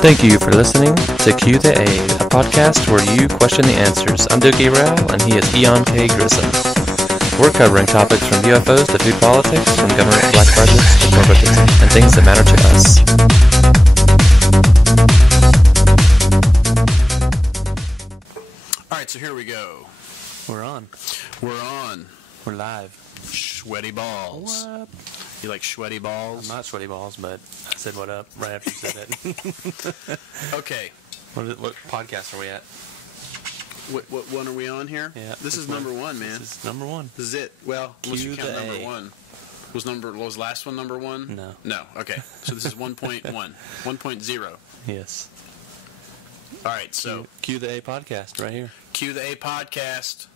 Thank you for listening to Q the A, a podcast where you question the answers. I'm Dukey, and he is Eon K. Grissom. We're covering topics from UFOs to food politics, from government black budgets to corporatism, and things that matter to us. Alright, so here we go. We're on. We're live. Sweaty balls. What up? You like sweaty balls? I'm not sweaty balls, but I said what up right after you said it. Okay. What podcast are we at? What one are we on here? Yeah. This is number one, man. This is number one. This is it. Well, unless you count number A. one. Was last one number one? No. No. Okay. So this is 1.1. 1.0. Yes. Alright, so Q the A podcast right here. Q the A podcast.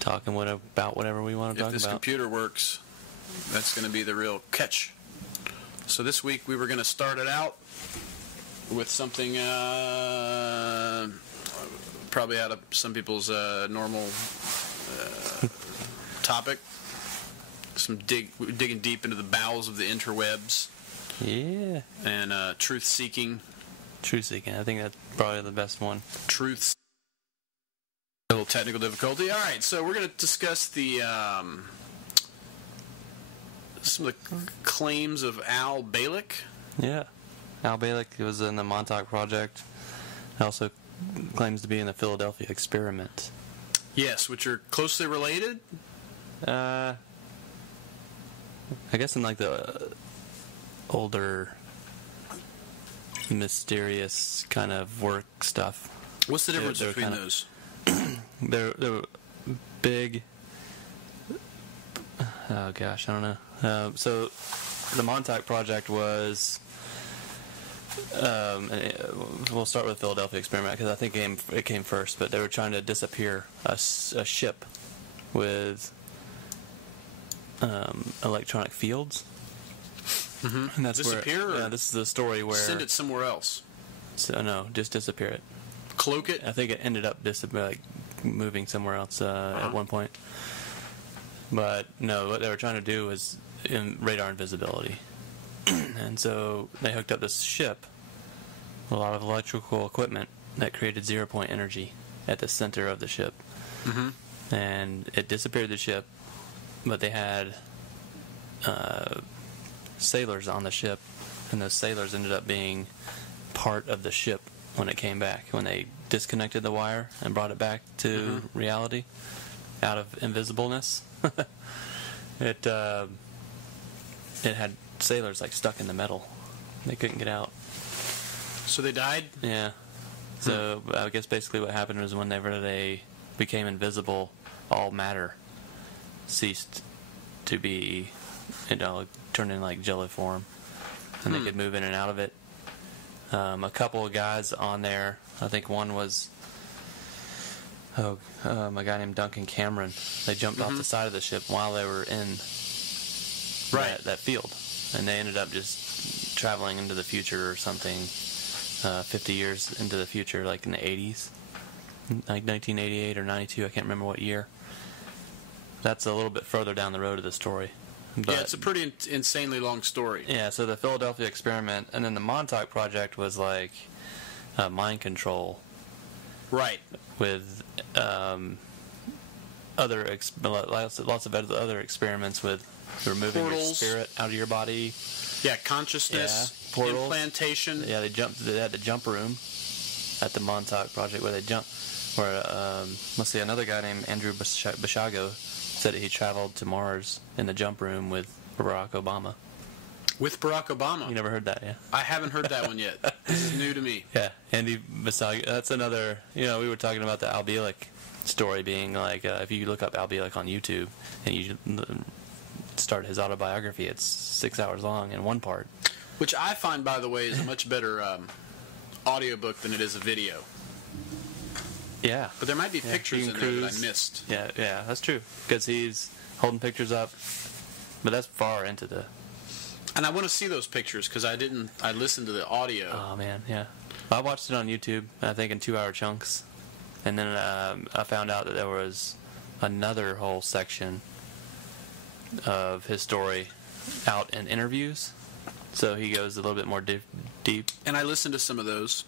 Talking about whatever we want to talk If this about. computer works, that's going to be the real catch. So this week we were going to start it out with something probably out of some people's normal topic. Digging deep into the bowels of the interwebs. Yeah. And truth-seeking. Truth-seeking. I think that's probably the best one. Truth. A little technical difficulty. All right, so we're going to discuss the some of the claims of Al Bielek. Yeah. Al Bielek was in the Montauk project. He also claims to be in the Philadelphia experiment. Yes, which are closely related. I guess in like the older mysterious kind of work stuff. What's the difference between those? They're big. Oh gosh, I don't know. So the Montauk project was. We'll start with the Philadelphia experiment because I think it came first. But they were trying to disappear a ship with electronic fields. Mm-hmm. And that's disappear? Where, this is the story where send it somewhere else. So no, just disappear it. Cloak it. I think it ended up moving somewhere else at one point. But no, what they were trying to do was radar invisibility. And so they hooked up this ship with a lot of electrical equipment that created zero-point energy at the center of the ship. Mm-hmm. And it disappeared the ship, but they had sailors on the ship, and those sailors ended up being part of the ship when it came back, when they disconnected the wire and brought it back to reality out of invisibleness. It had sailors like stuck in the metal. They couldn't get out. So they died? Yeah. So I guess basically what happened was whenever they became invisible, all matter ceased to be, turned in like jelly form, and they could move in and out of it. A couple of guys on there, I think one was a guy named Duncan Cameron. They jumped off the side of the ship while they were in that field, and they ended up just traveling into the future or something, 50 years into the future, like in the 80s, like 1988 or 92, I can't remember what year. That's a little bit further down the road of the story. But, yeah, it's a pretty insanely long story. Yeah, so the Philadelphia experiment, and then the Montauk project was like mind control. Right. With lots of other experiments with removing portals. Your spirit out of your body. Yeah, consciousness, portals. implantation. Yeah, they had the jump room at the Montauk project where they jump. Where let's see, another guy named Andrew Bashago said that he traveled to Mars in the jump room with Barack Obama. With Barack Obama? You never heard that, yeah? I haven't heard that one yet. This is new to me. Yeah, Andy Bashago. That's another, we were talking about the Al Bielek story being like, if you look up Al Bielek on YouTube and you start his autobiography, it's 6 hours long in one part. Which I find, by the way, is a much better audiobook than it is a video. Yeah. But there might be pictures in there that I missed. Yeah, that's true. Because he's holding pictures up, but that's far into the... And I want to see those pictures because I listened to the audio. Oh, man, yeah. I watched it on YouTube, I think in 2-hour chunks. And then I found out that there was another whole section of his story out in interviews So he goes a little bit more deep. And I listened to some of those.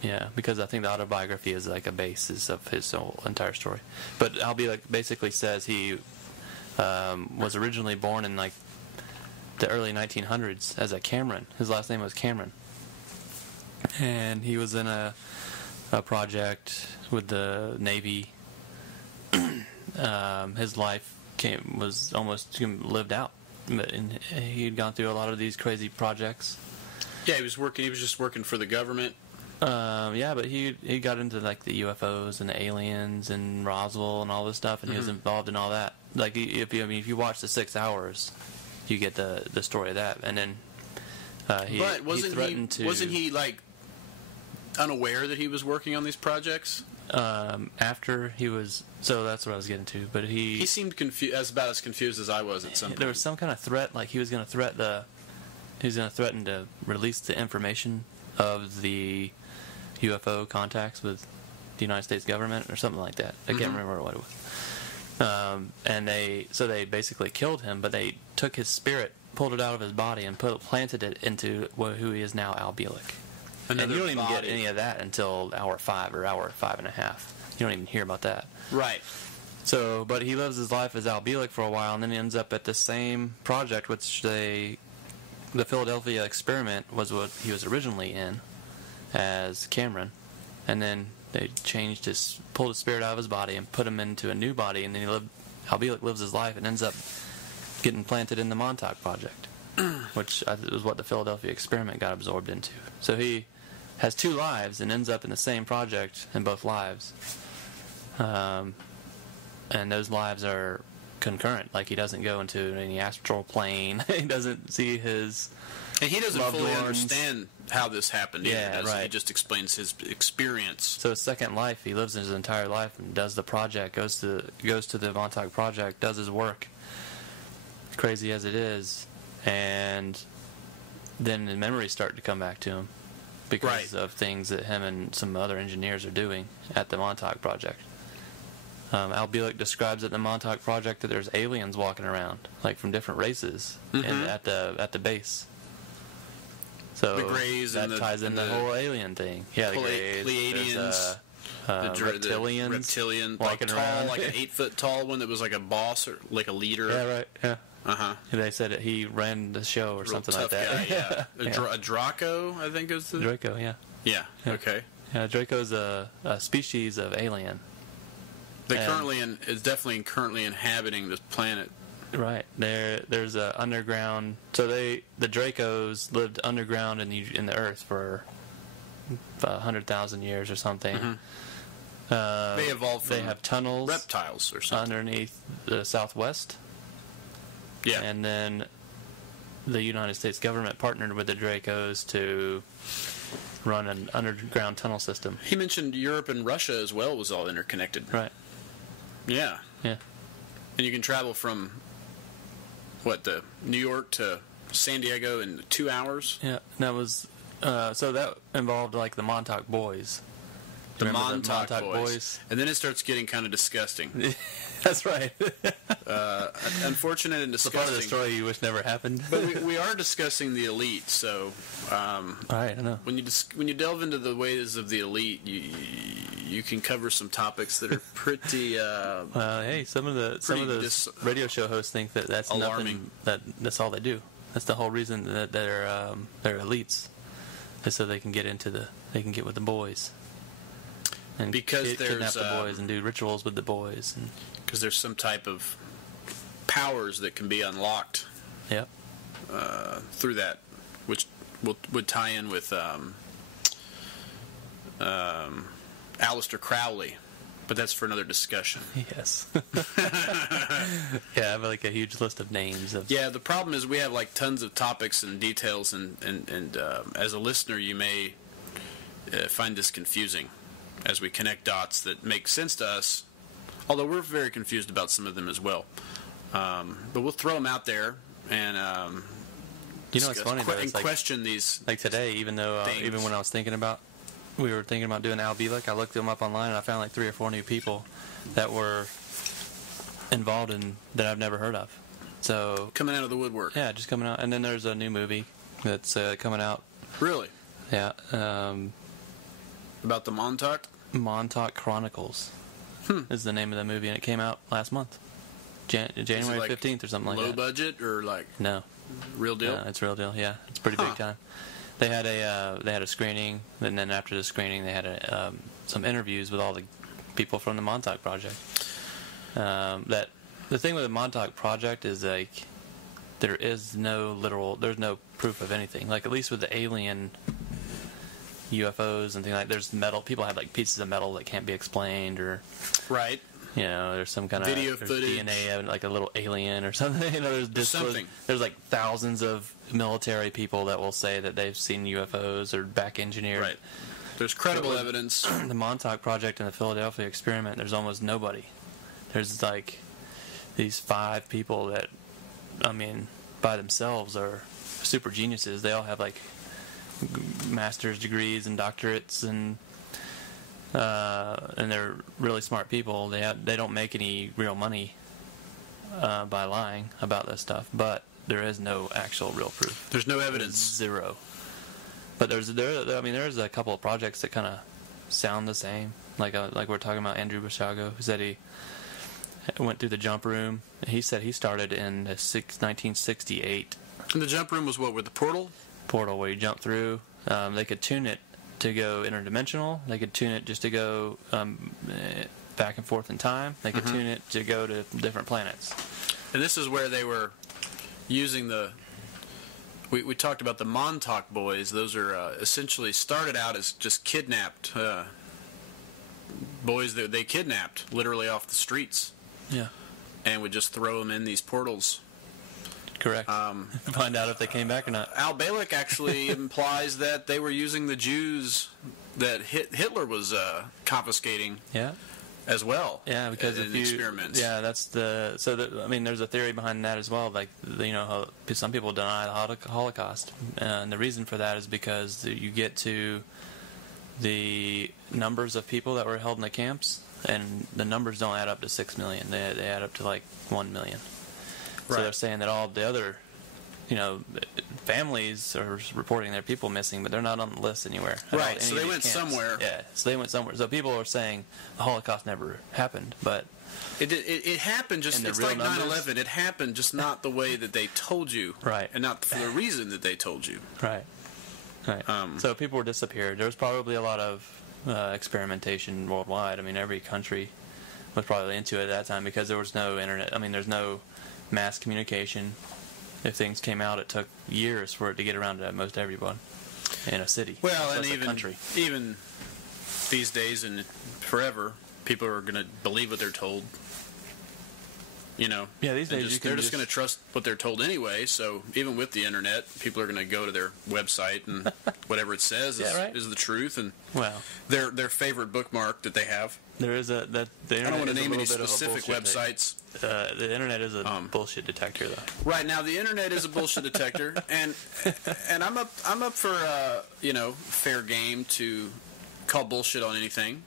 Yeah, because I think the autobiography is like a basis of his whole entire story. But Bielek basically says he was originally born in like the early 1900s as a Cameron. His last name was Cameron. And he was in a project with the Navy. His life was almost lived out. And he'd gone through a lot of these crazy projects. Yeah, he was working. He was just working for the government. Yeah, but he got into like the UFOs and the aliens and Roswell and all this stuff, and he was involved in all that. Like if you watch the 6 hours, you get the story of that, and then but wasn't he like unaware that he was working on these projects? After he was, so that's what I was getting to. But he seemed about as confused as I was at some point. There was some kind of threat, like he was going to threaten to release the information of the UFO contacts with the United States government or something like that. I can't remember what it was. And they basically killed him, but they took his spirit, pulled it out of his body, and planted it into who he is now, Al Bielek. And you don't even get any of that until hour 5 or hour 5.5. You don't even hear about that. Right. So, but he lives his life as Al Bielek for a while, and then he ends up at the same project, which the Philadelphia experiment was what he was originally in as Cameron, and then they pulled his spirit out of his body and put him into a new body, and then Al Bielek lives his life and ends up getting planted in the Montauk project, which was what the Philadelphia experiment got absorbed into. So he has 2 lives and ends up in the same project in both lives. And those lives are concurrent. Like, he doesn't go into any astral plane. He doesn't see his And he doesn't fully ones. Understand how this happened either, does he? Right. He just explains his experience. So his second life, he lives his entire life and does the project, goes to the Montauk project, does his work, crazy as it is, and then the memories start to come back to him because of things that him and some other engineers are doing at the Montauk project. Al Bielek describes at the Montauk project that there's aliens walking around, like from different races, at the base. So the Greys that and ties in the whole alien thing. Yeah, the Greys, Pleiadians, reptilians, reptilian, walking tall, around. like an 8-foot tall one that was like a boss or like a leader. Yeah, right. Yeah. They said that he ran the show or real something tough like that. Guy, yeah. A Draco, I think is the Draco. Yeah. Yeah. Okay. Yeah, Draco's a species of alien. Is definitely currently inhabiting this planet. Right. There's a underground. So the Dracos lived underground in the earth for 100,000 years or something. They evolved from they have tunnels, reptiles or something underneath the Southwest. Yeah. And then the United States government partnered with the Dracos to run an underground tunnel system. He mentioned Europe and Russia as well was all interconnected. Right. Yeah. Yeah. And you can travel from New York to San Diego in 2 hours. Yeah. And that was so that involved like the Montauk boys. The Montauk boys. And then it starts getting kind of disgusting. That's right. Unfortunate and disgusting. The part of the story you wish never happened. But we are discussing the elite, so right, I know. When you delve into the ways of the elite, you can cover some topics that are pretty. Well, hey, some of those radio show hosts think that that's alarming. That's all they do. That's the whole reason that they're elites, is so they can get with the boys. And kidnap the boys and do rituals with the boys. Because there's some type of powers that can be unlocked. Yep. Through that, which would tie in with Aleister Crowley, but that's for another discussion. Yes. Yeah, I have like a huge list of names. Yeah, the problem is we have like tons of topics and details, and as a listener, you may find this confusing as we connect dots that make sense to us, although we're very confused about some of them as well. But we'll throw them out there and it's funny though, it's question these. Like today, even when I was we were thinking about doing Al Bielek, I looked them up online and I found like 3 or 4 new people that were involved in that I've never heard of. So coming out of the woodwork. Yeah, just coming out. And then there's a new movie that's coming out. Really? Yeah. About the Montauk? Montauk Chronicles is the name of the movie, and it came out last month. January like 15th or something like that. Low budget or like No. real deal? No, it's real deal, yeah. It's pretty big time. They had a screening, and then after the screening they had some interviews with all the people from the Montauk Project. That the thing with the Montauk Project is like there's no proof of anything. Like at least with the alien UFOs and things like there's metal. People have like pieces of metal that can't be explained, or right. You know, there's some kind video of footage, DNA of like a little alien or something. You know, there's something. There's like thousands of military people that will say that they've seen UFOs or back engineered. Right. There's credible evidence. The Montauk Project and the Philadelphia experiment, there's almost nobody. There's like these 5 people that, I mean, by themselves are super geniuses. They all have like master's degrees and doctorates, and they're really smart people. They don't make any real money by lying about this stuff, but there is no actual real proof. There's no evidence. Zero. But there's a couple of projects that kind of sound the same. Like we're talking about Andrew Bashago, who said he went through the jump room. He said he started in 1968. And the jump room was what, with the portal? Portal where you jump through. They could tune it to go interdimensional. They could tune it just to go back and forth in time. They could tune it to go to different planets. And this is where they were using the... We talked about the Montauk boys. Those are essentially started out as just kidnapped boys that they kidnapped literally off the streets. Yeah. And would just throw them in these portals. Correct. Find out if they came back or not. Al Bielek actually implies that they were using the Jews that Hitler was confiscating. Yeah. As well. Yeah, because in experiments. Yeah, that's there's a theory behind that as well. Like, you know, how some people deny the Holocaust, and the reason for that is because you get to the numbers of people that were held in the camps, and the numbers don't add up to 6 million. They add up to like 1 million. Right. So they're saying that all the other, you know, families are reporting their people missing, but they're not on the list anywhere. Right, so they went somewhere. Yeah, so they went somewhere. So people are saying the Holocaust never happened, but... It happened just... It's like 9/11. It happened just not the way that they told you. Right. And not for the reason that they told you. Right. Right. So people were disappeared. There was probably a lot of experimentation worldwide. I mean, every country was probably into it at that time because there was no internet. I mean, there's no mass communication. If things came out, it took years for it to get around to most everyone in a city. Well, so and even these days and forever, people are going to believe what they're told. You know. Yeah, these days they're just going to trust what they're told anyway. So even with the internet, people are going to go to their website and whatever it says is the truth, and their favorite bookmark that they have. There is the internet. I don't want to name any specific websites. The internet is a bullshit detector, though. Right, now the internet is a bullshit detector, and I'm up for fair game to call bullshit on anything.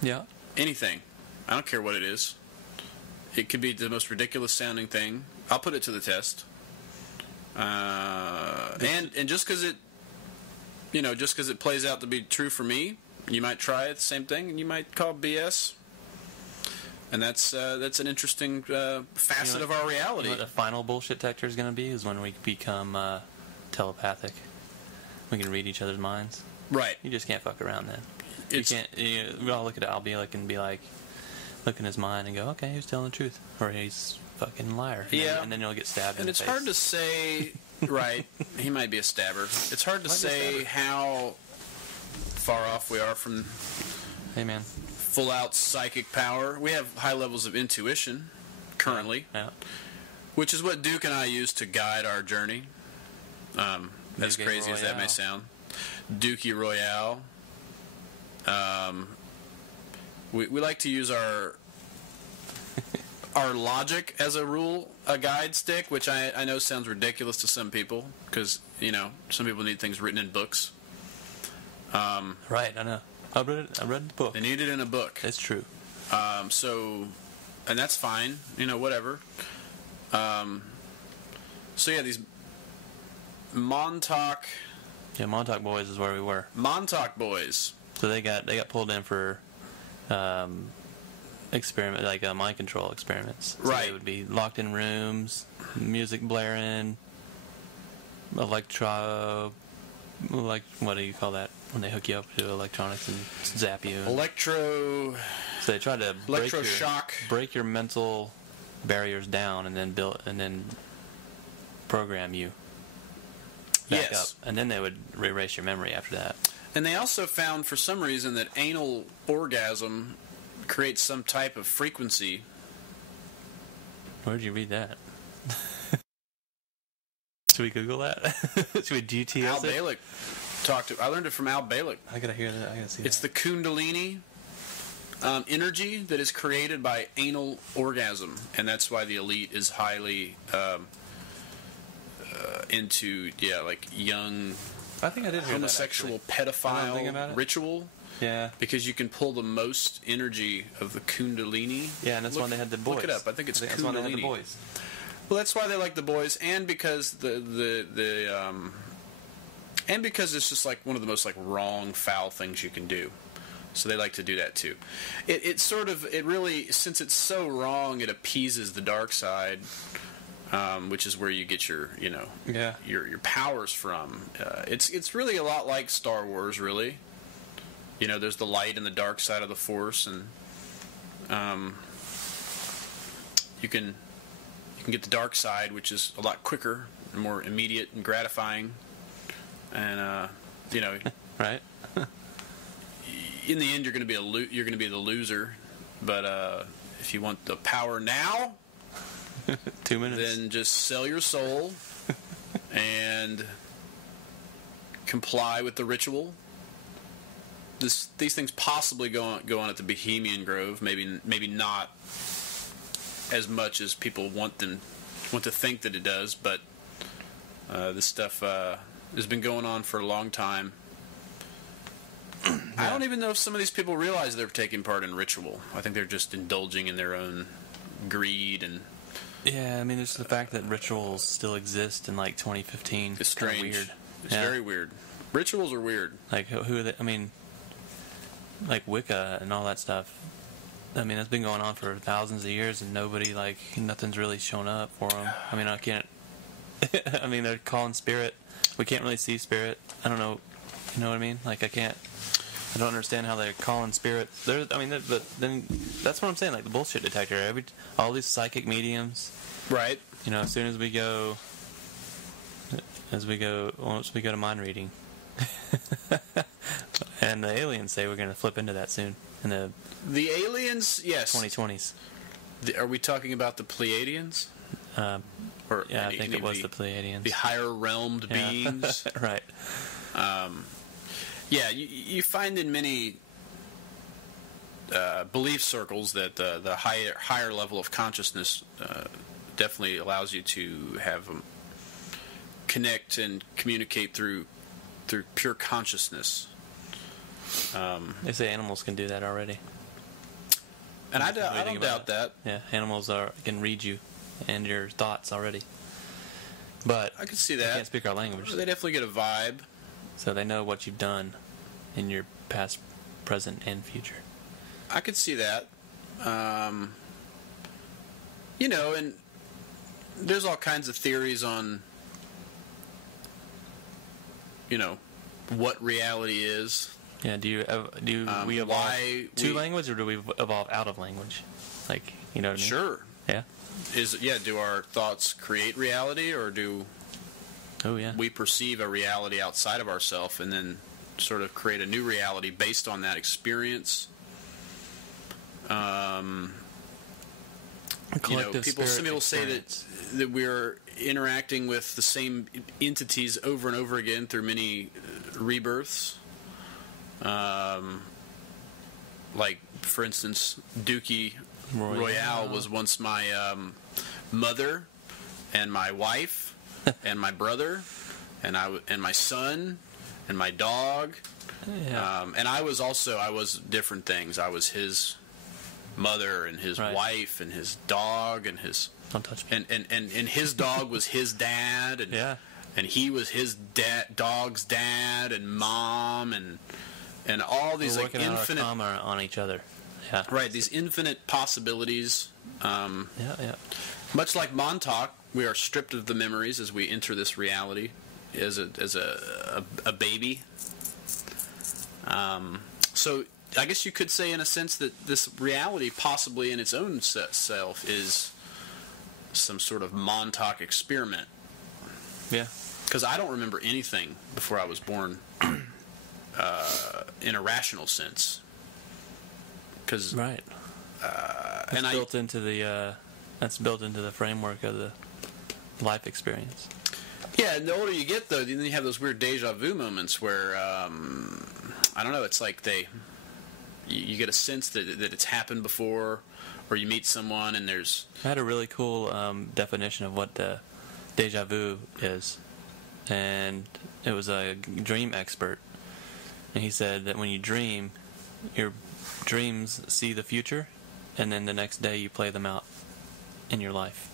Yeah. Anything. I don't care what it is. It could be the most ridiculous sounding thing. I'll put it to the test. And just because it plays out to be true for me, you might try it, same thing, and you might call BS. And that's an interesting facet of our reality. What the final bullshit detector is going to be is when we become telepathic. We can read each other's minds. Right. You just can't fuck around then. We all look at Al Bielek and be like, look in his mind and go, okay, he's telling the truth, or he's fucking a liar. And then you'll get stabbed in the face. And it's hard to say, right, he might be a stabber. It's hard to say how far off we are from full-out psychic power. We have high levels of intuition currently, which is what Duke and I use to guide our journey, as crazy as that may sound. Dukey Royale. We like to use our logic as a guide stick, which I know sounds ridiculous to some people because some people need things written in books. Right, I know. I read the book. They need it in a book. It's true. And that's fine. Whatever. So yeah, Montauk. Yeah, Montauk boys is where we were. Montauk boys. So they got pulled in for experiment, like mind control experiments. So Right. They would be locked in rooms, music blaring, what do you call that when they hook you up to electronics and zap you? Electro. So they try to Electroshock. break your mental barriers down, and then program you back Yes. up, and then they would erase your memory after that. And they also found, for some reason, that anal orgasm creates some type of frequency. Where'd you read that? Should we Google that? Should we GTS Al it? Bielek talked to. I learned it from Al Bielek. I gotta hear that. I gotta see It's that. the Kundalini energy that is created by anal orgasm, and that's why the elite is highly into like young I think I did hear homosexual that, actually. I don't think about pedophile it. ritual. Yeah. Because you can pull the most energy of the Kundalini. Yeah, and that's why they had the boys. Look it up. I think it's Kundalini. That's why they had the boys. Well, that's why they like the boys, and because and because it's just like one of the most like wrong, foul things you can do. So they like to do that too. It really, since it's so wrong, it appeases the dark side, which is where you get your your powers from. It's really a lot like Star Wars, really. There's the light and the dark side of the Force, and you can get the dark side, which is a lot quicker and more immediate and gratifying, and Right. in the end, you're going to be the loser. But if you want the power now, 2 minutes. then just sell your soul and comply with the ritual. These things possibly go on at the Bohemian Grove. Maybe not as much as people want to think that it does, but this stuff has been going on for a long time. I don't even know if some of these people realize they're taking part in ritual. I think they're just indulging in their own greed and. Yeah, I mean, it's the fact that rituals still exist in like 2015. It's kinda strange. Weird. It's very weird. Rituals are weird. Like who are they? I mean, like Wicca and all that stuff. I mean, that's been going on for thousands of years, and nothing's really shown up for them. I mean, I can't. I mean, they're calling spirit. We can't really see spirit. I don't know. You know what I mean? Like, I don't understand how they're calling spirit. But then that's what I'm saying. Like the bullshit detector. All these psychic mediums. Right. As soon as we go once we go to mind reading, and the aliens say we're going to flip into that soon in the aliens. Yes. 2020s. Are we talking about the Pleiadians? I think it was the Pleiadians. The higher realmed beings. Right. You find in many belief circles that the higher level of consciousness definitely allows you to have connect and communicate through pure consciousness. They say animals can do that already. And I don't doubt that. Yeah, animals can read you and your thoughts already. But I can see that. They can't speak our language. They definitely get a vibe. So they know what you've done in your past, present, and future. I could see that. And there's all kinds of theories on, what reality is. Yeah, do we evolve to language, or do we evolve out of language? Like, you know what I mean? Sure. Yeah. Do our thoughts create reality, or do we perceive a reality outside of ourselves and then sort of create a new reality based on that experience? Some people say that we're interacting with the same entities over and over again through many rebirths. Like, for instance, Dukey Royale was once my mother and my wife and my brother and my son and my dog. Yeah. And I was different things. I was his mother and his wife and his dog and his. Don't touch me. And his dog was his dad. And, yeah. and he was his dog's dad and mom, and all these We're like working infinite out our karma on each other. Yeah. right, these infinite possibilities. Yeah. Much like Montauk, we are stripped of the memories as we enter this reality as a baby. So I guess you could say, in a sense, that this reality, possibly in its own self, is some sort of Montauk experiment. Yeah. Because I don't remember anything before I was born in a rational sense. Cause, right. That's built into the framework of the life experience. Yeah, and the older you get, though, then you have those weird deja vu moments where, I don't know, it's like you get a sense that it's happened before, or you meet someone and there's... I had a really cool definition of what the deja vu is, and it was a dream expert, and he said that when you dream, your dreams see the future, and then the next day you play them out in your life,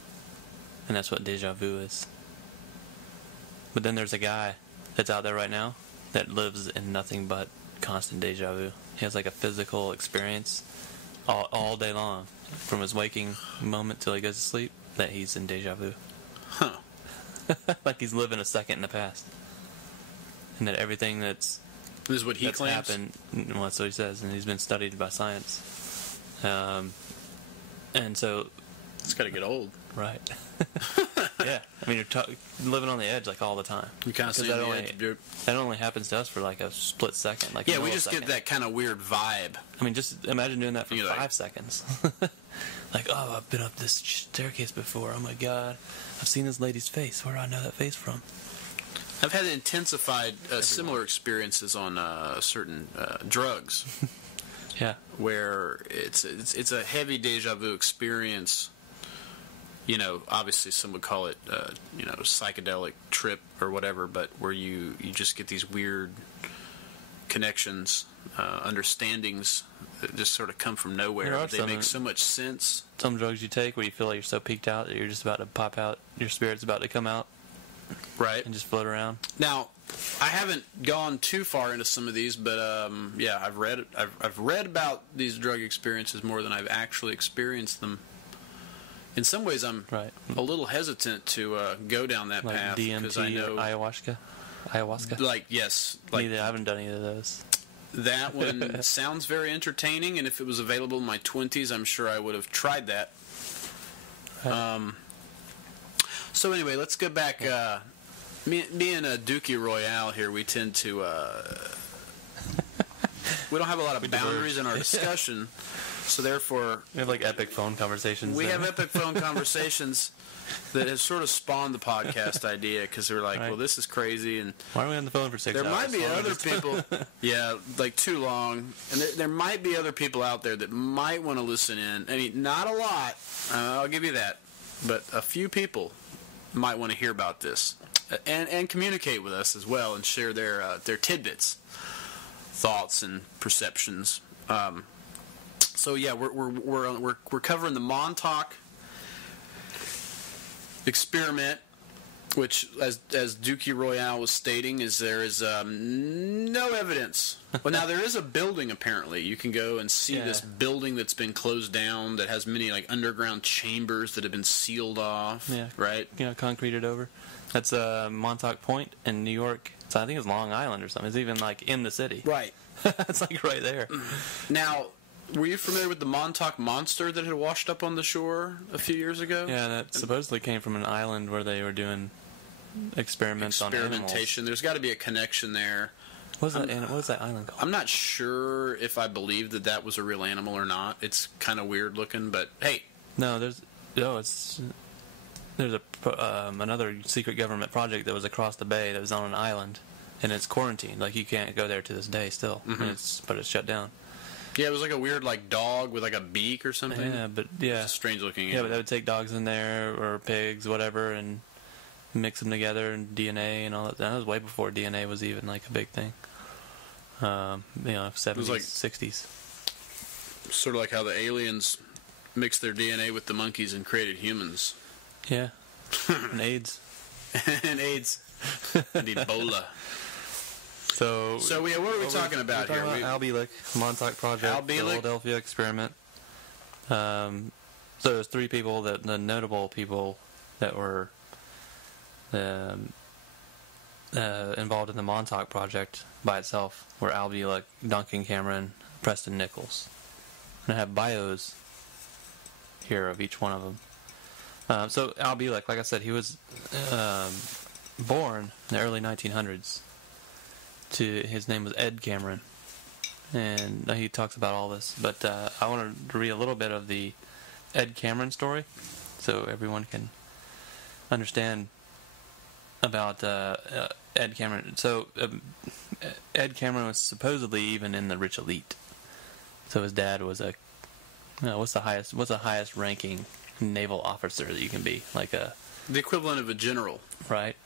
and that's what deja vu is. But then there's a guy that's out there right now that lives in nothing but constant deja vu. He has like a physical experience all day long, from his waking moment till he goes to sleep, that he's in deja vu. Huh. Like he's living a second in the past. And that everything this is what he claims? Happened, well, that's what he says, and he's been studied by science. And so... It's got to get old. Right. Yeah. I mean, you're living on the edge like all the time. You kind of see the edge. That only happens to us for like a split second. Like yeah, we just get that kind of weird vibe. I mean, just imagine doing that for 5 seconds. Like, oh, I've been up this staircase before. Oh my God. I've seen this lady's face. Where do I know that face from? I've had intensified similar experiences on certain drugs. Yeah. Where it's a heavy deja vu experience. You know, obviously some would call it, psychedelic trip or whatever, but where you just get these weird connections, understandings that just sort of come from nowhere. They make so much sense. Some drugs you take where you feel like you're so peaked out that you're just about to pop out, your spirit's about to come out. Right. And just float around. Now, I haven't gone too far into some of these, but I've read about these drug experiences more than I've actually experienced them. In some ways, I'm a little hesitant to go down that path because I know ayahuasca. Neither, I haven't done either of those. That one sounds very entertaining, and if it was available in my 20s, I'm sure I would have tried that. Right. So anyway, let's go back. Me and Dukey Royale here, we tend to we don't have a lot of boundaries in our discussion. So therefore, we have like epic phone conversations. We have epic phone conversations that have sort of spawned the podcast idea because we're like, well, this is crazy, and why are we on the phone for 6 hours? There might be other people, like too long, and there might be other people out there that might want to listen in. I mean, not a lot, I'll give you that, but a few people might want to hear about this and communicate with us as well and share their tidbits, thoughts, and perceptions. So yeah, we're covering the Montauk experiment, which, as Dukey Royale was stating, there is no evidence. Well, now there is a building apparently. You can go and see this building that's been closed down that has many like underground chambers that have been sealed off. Yeah, right. Concreted over. That's Montauk Point in New York. So I think it's Long Island or something. It's even like in the city. Right. It's like right there. Now, were you familiar with the Montauk monster that had washed up on the shore a few years ago? Yeah, that supposedly came from an island where they were doing experiments on animals. There's got to be a connection there. What was that island called? I'm not sure if I believe that was a real animal or not. It's kind of weird looking, but hey. No, there's another secret government project that was across the bay that was on an island, and it's quarantined. Like you can't go there to this day still. Mm-hmm. But it's shut down. Yeah, it was like a weird like dog with like a beak or something. Yeah, but yeah, it's a strange looking. Yeah, but they would take dogs in there or pigs, whatever, and mix them together and DNA and all that. That was way before DNA was even like a big thing. 70s, like, 60s. Sort of like how the aliens mixed their DNA with the monkeys and created humans. Yeah, and AIDS. And AIDS. and Ebola. So what are we talking about here? Al Bielek, Montauk Project, Philadelphia Experiment. So there's three people, the notable people that were involved in the Montauk Project by itself were Al Bielek, Duncan Cameron, Preston Nichols. And I have bios here of each one of them. So Al Bielek, like I said, he was born in the early 1900s. His name was Ed Cameron, and he talks about all this. But I wanted to read a little bit of the Ed Cameron story, so everyone can understand about Ed Cameron. So Ed Cameron was supposedly even in the rich elite. So his dad was what's the highest ranking naval officer that you can be? The equivalent of a general, right?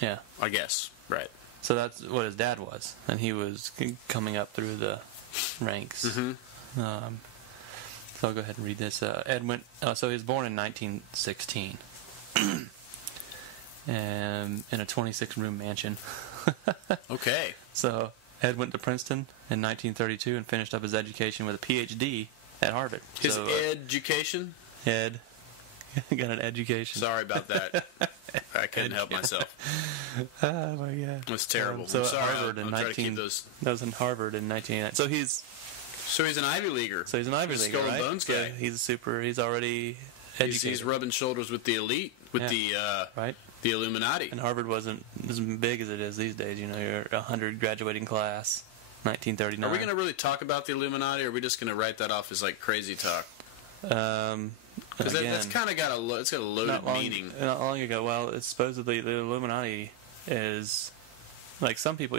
Yeah, I guess, right. So that's what his dad was, and he was coming up through the ranks. Mm-hmm. So I'll go ahead and read this. Ed went. So he was born in 1916, and in a 26-room mansion. Okay. So Ed went to Princeton in 1932 and finished up his education with a PhD at Harvard. His education? Ed got an education. Sorry about that. I couldn't help myself. Oh my God, it was terrible. So I'm sorry. Harvard I'll try to keep those. That was in Harvard in 1989. So he's an Ivy Leaguer. So he's an Ivy Leaguer, Skull right? and Bones guy. So he's already educated. He's rubbing shoulders with the elite, with the Illuminati. And Harvard wasn't as big as it is these days. You're 100 graduating class, 1939. Are we going to really talk about the Illuminati, or are we just going to write that off as crazy talk? Because that's kind of got a loaded meaning. Not long ago. Well, it's supposedly the Illuminati is some people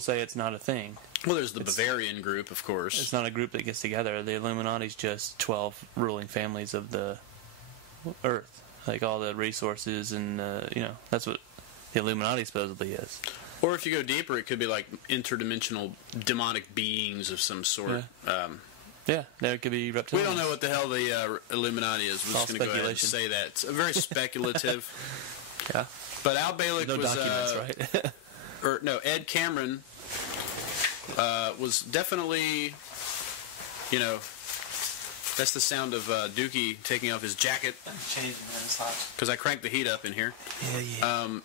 say it's not a thing. Well, there's the Bavarian group, of course. It's not a group that gets together. The Illuminati's just 12 ruling families of the Earth, all the resources, and that's what the Illuminati supposedly is. Or if you go deeper, it could be interdimensional demonic beings of some sort. Yeah, there could be reptilians. We don't know what the hell the Illuminati is. We're just going to go ahead and say that. It's very speculative. Yeah. But Al Bielek was... No documents, right? Ed Cameron was definitely, that's the sound of Dukey taking off his jacket. I'm changing, man. It's hot. Because I cranked the heat up in here. Yeah.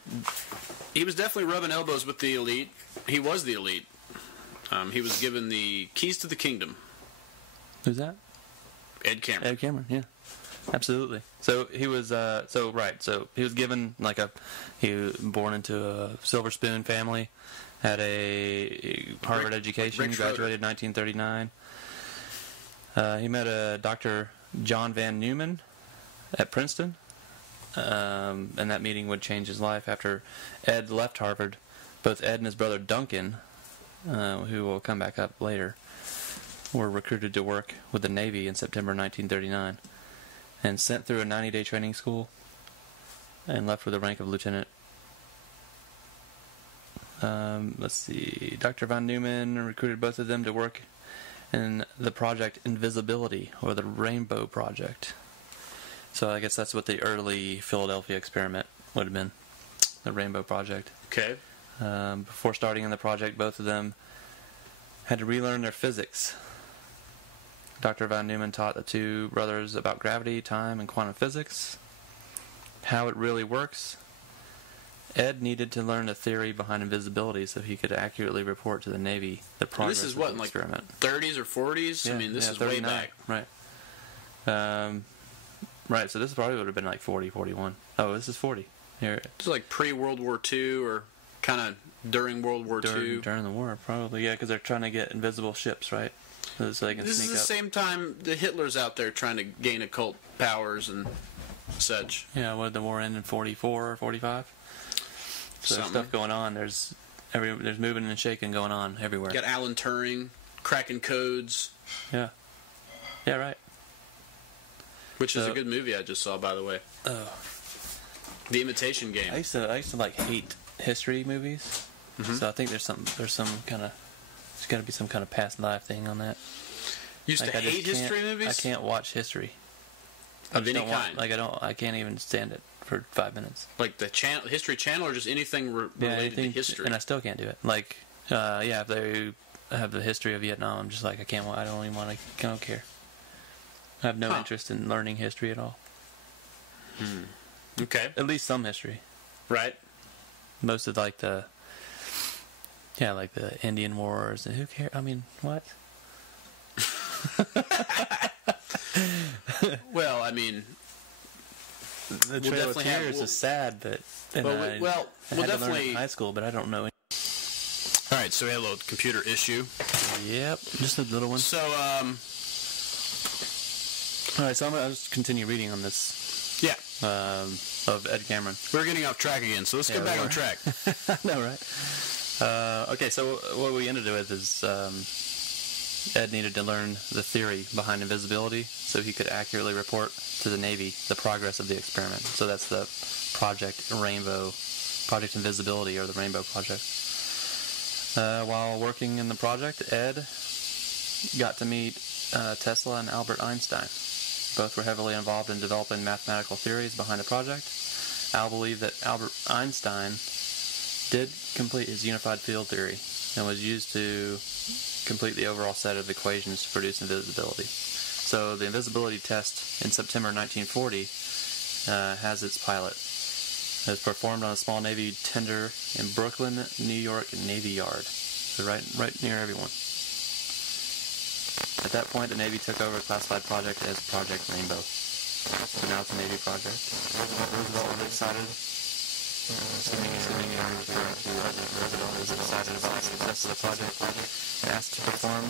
He was definitely rubbing elbows with the elite. He was the elite. He was given the keys to the kingdom. Who's that? Ed Cameron. Ed Cameron, yeah, absolutely. So he was, So he was given he was born into a silver spoon family, had a Harvard education, graduated in 1939. He met a Dr. John Van Neumann at Princeton, and that meeting would change his life after Ed left Harvard. Both Ed and his brother Duncan, who will come back up later, were recruited to work with the Navy in September 1939 and sent through a 90-day training school and left with the rank of lieutenant. Let's see. Dr. Von Neumann recruited both of them to work in the project Invisibility, or the Rainbow Project. So I guess that's what the early Philadelphia experiment would have been, the Rainbow Project. Okay. Before starting in the project, both of them had to relearn their physics. Dr. Von Neumann taught the two brothers about gravity, time, and quantum physics, how it really works. Ed needed to learn the theory behind invisibility so he could accurately report to the Navy the progress of the experiment. This is 30s or 40s? Yeah, this is way back. Right. Right, so this probably would have been 40, 41. Oh, this is 40. Here. It's pre-World War II, or kind of during World War II. During the war, probably, yeah, because they're trying to get invisible ships, right? So they can this sneak is the up. Same time the Hitler's out there trying to gain occult powers and such. Yeah, what did the war end in 44 or 45? So there's stuff going on. There's moving and shaking going on everywhere. You got Alan Turing cracking codes. Yeah. Yeah, right. Which is a good movie I just saw, by the way. Oh. The Imitation Game. I used to hate history movies. Mm-hmm. So I think there's got to be some kind of past life thing on that. You used to hate history movies? I can't watch history. Of any kind? I can't even stand it for 5 minutes. Like the History Channel, or just anything related to history? And I still can't do it. Like, if they have the history of Vietnam, I'm just like, I don't even want to, I don't care. I have no interest in learning history at all. Okay. At least some history. Right. Most of like the Indian Wars, and who cares? I mean, what? Well, I mean, the Trail of Tears is sad, but we'll I had to learn it in high school, but I don't know. All right, so we had a little computer issue. Yep, just a little one. So, all right, so I'll just continue reading on this. Yeah. Of Ed Cameron. We're getting off track again, so let's get back on track. No, right? Okay, so what we ended with is Ed needed to learn the theory behind invisibility so he could accurately report to the Navy the progress of the experiment. So that's the Project Invisibility, or the Rainbow Project. While working in the project, Ed got to meet Tesla and Albert Einstein. Both were heavily involved in developing mathematical theories behind the project. Al believed that Albert Einstein did complete his unified field theory and was used to complete the overall set of equations to produce invisibility. So the invisibility test in September 1940 has its pilot. It was performed on a small Navy tender in Brooklyn, New York Navy Yard. So right near everyone. At that point, the Navy took over a classified project as Project Rainbow. So now it's a Navy project. Roosevelt was excited. Roosevelt was excited about the success of the project and asked to perform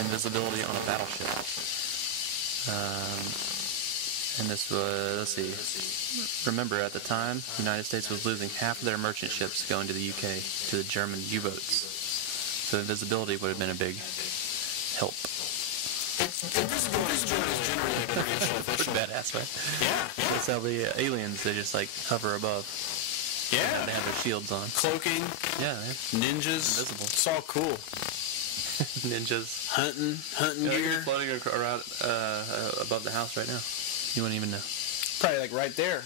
invisibility on a battleship. And this was, let's see. Remember, at the time, the United States was losing half of their merchant ships going to the UK to the German U-boats. So invisibility would have been a big help. Invisibility is generally Pretty badass, right? Yeah. That's how the aliens, they just like hover above. Yeah. They have their shields on. Cloaking. Yeah, Ninjas. Invisible. It's all cool. Ninjas. Hunting gear. Floating around above the house right now. You wouldn't even know. Probably like right there.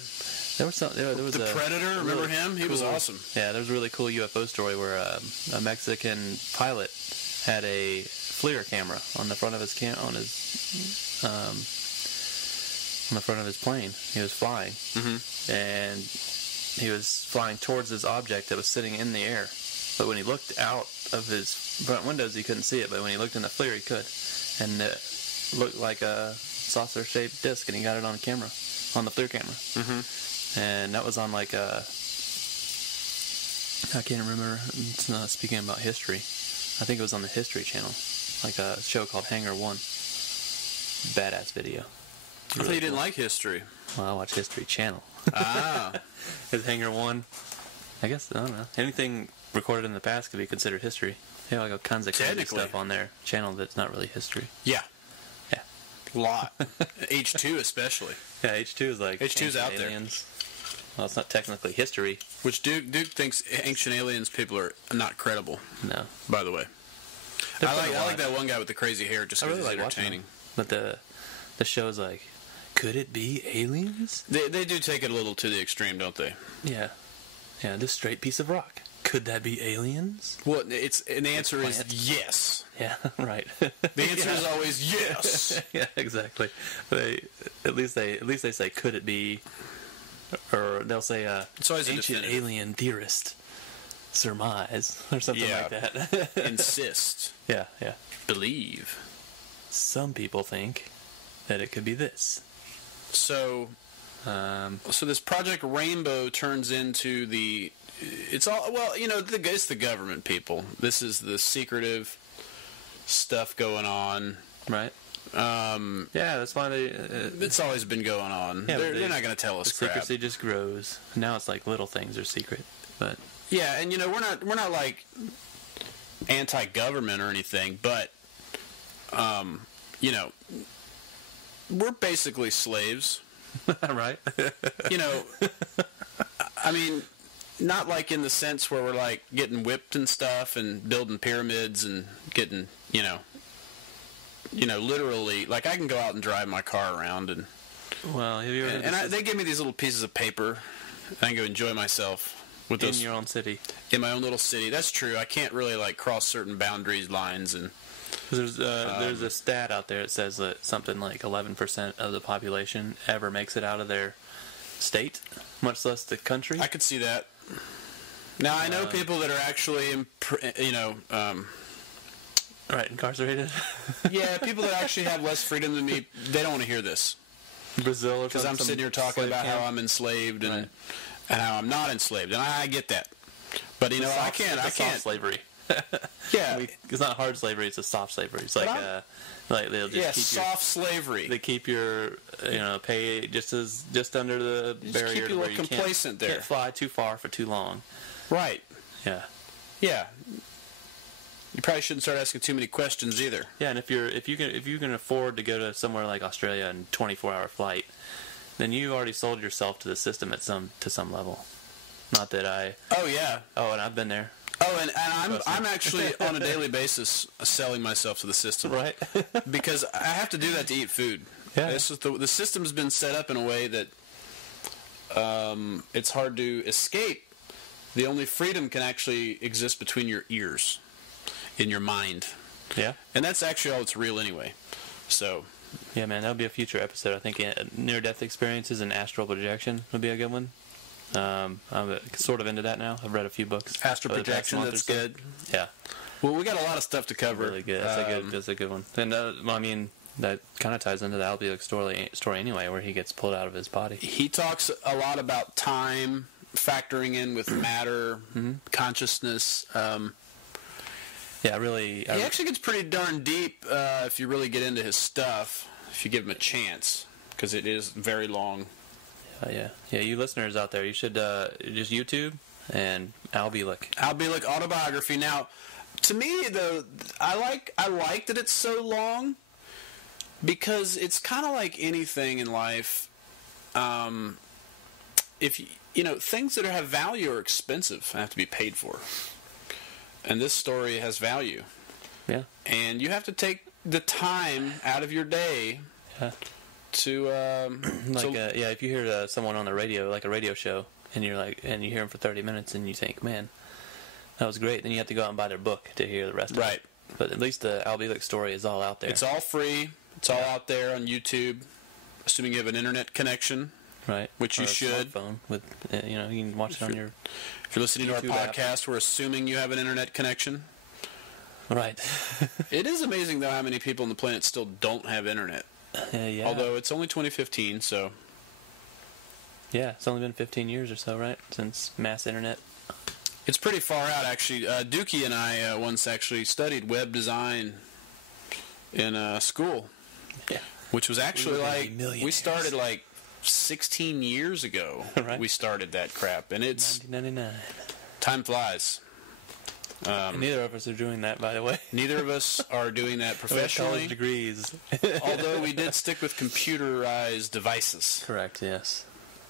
There was the Predator. Remember him? He was awesome. Yeah, there was a really cool UFO story where a Mexican pilot had a FLIR camera on the front of his on the front of his plane. He was flying, and he was flying towards this object that was sitting in the air. But when he looked out of his front windows, he couldn't see it. But when he looked in the FLIR, he could, and it looked like a saucer-shaped disc, and he got it on camera, on the FLIR camera. And that was on like a, I can't remember. It's not speaking about history. I think it was on the History Channel, like a show called Hangar 1. Badass video. I thought you didn't like history. Well, I watch History Channel. Ah. Is Hangar 1, I guess, I don't know. Anything recorded in the past could be considered history. They have like all kinds of crazy stuff on their channel that's not really history. Yeah. Yeah. A lot. H2 especially. Yeah, H2 is like H2's out aliens. Well, it's not technically history. Which Duke thinks ancient aliens people are not credible. No. By the way. I like that one guy with the crazy hair just because really he's entertaining. But the show's like, could it be aliens? They do take it a little to the extreme, don't they? Yeah. Yeah, this straight piece of rock. Could that be aliens? Well, an answer is yes. Yeah, right. The answer is always yes. Yeah, exactly. At least they say, could it be? Or they'll say, it's always ancient alien theorist surmise, or something like that. Insist. Yeah. Believe. Some people think that it could be this. So this Project Rainbow turns into it's the government people. This is the secretive stuff going on. Right. Yeah, that's why it's always been going on. Yeah, they're not going to tell us crap. Secrecy just grows. Now it's like little things are secret, but yeah, and we're not like anti-government or anything, but we're basically slaves. Right. I mean, not like in the sense where we're like getting whipped and stuff and building pyramids and getting, literally, like I can go out and drive my car around and Well, have you ever And they give me these little pieces of paper. I can go enjoy myself with in those your own city? in my own little city. That's true. I can't really like cross certain boundaries, lines, and There's a stat out there that says that something like 11% of the population ever makes it out of their state, much less the country. I could see that. Now I know people that are actually, Right, incarcerated. yeah, people that actually have less freedom than me. They don't want to hear this. Brazil, Because I'm sitting here talking about how I'm enslaved and how I'm not enslaved, and I get that. But I can't. Soft slavery. Yeah, It's not hard slavery; it's a soft slavery. It's like they'll just keep soft slavery. They keep your pay just under the barrier keep you where you complacent there. Can't fly too far for too long. Right. Yeah. Yeah. You probably shouldn't start asking too many questions either. Yeah, and if you can afford to go to somewhere like Australia in 24-hour flight, then you already sold yourself to the system to some level. Not that I. Oh yeah. Oh, and I've been there. Oh, and I'm actually on a daily basis selling myself to the system, Right. because I have to do that to eat food. Yeah. This is the system's been set up in a way that it's hard to escape. The only freedom can actually exist between your ears, in your mind. Yeah. And that's actually all that's real anyway. So. Yeah, man, that'll be a future episode. I think near-death experiences and astral projection would be a good one. I'm sort of into that now. I've read a few books. Astral projection, that's good. Yeah. Well, we got a lot of stuff to cover. Really good. That's a good one. And I mean, that kind of ties into the Bielek story anyway, where he gets pulled out of his body. He talks a lot about time factoring in with matter, consciousness. Yeah, really. He actually gets pretty darn deep if you really get into his stuff, if you give him a chance, because it is very long. Yeah. You listeners out there, you should just YouTube and Bielek. Bielek autobiography. Now, to me, though, I like that it's so long, because it's kind of like anything in life. If things that have value are expensive and have to be paid for, and this story has value. Yeah. And you have to take the time out of your day. Yeah. To if you hear someone on the radio, like a radio show, and you hear them for 30 minutes, and you think, man, that was great. Then you have to go out and buy their book to hear the rest of it. Right. But at least the Bielek story is all out there. It's all free. It's all out there on YouTube, assuming you have an internet connection. Right. Which you should. Smartphone with you can watch it on your. If you're listening YouTube to our podcast, we're assuming you have an internet connection. Right. It is amazing though how many people on the planet still don't have internet. Yeah. Although it's only 2015, so. Yeah, it's only been 15 years or so, right, since mass internet. It's pretty far out, actually. Dukey and I once actually studied web design in school. Yeah. Which was actually we started 16 years ago. Right. We started that crap, and it's 1999. Time flies. Neither of us are doing that, by the way. Neither of us are doing that professionally. College degrees. Although we did stick with computerized devices. Correct. Yes.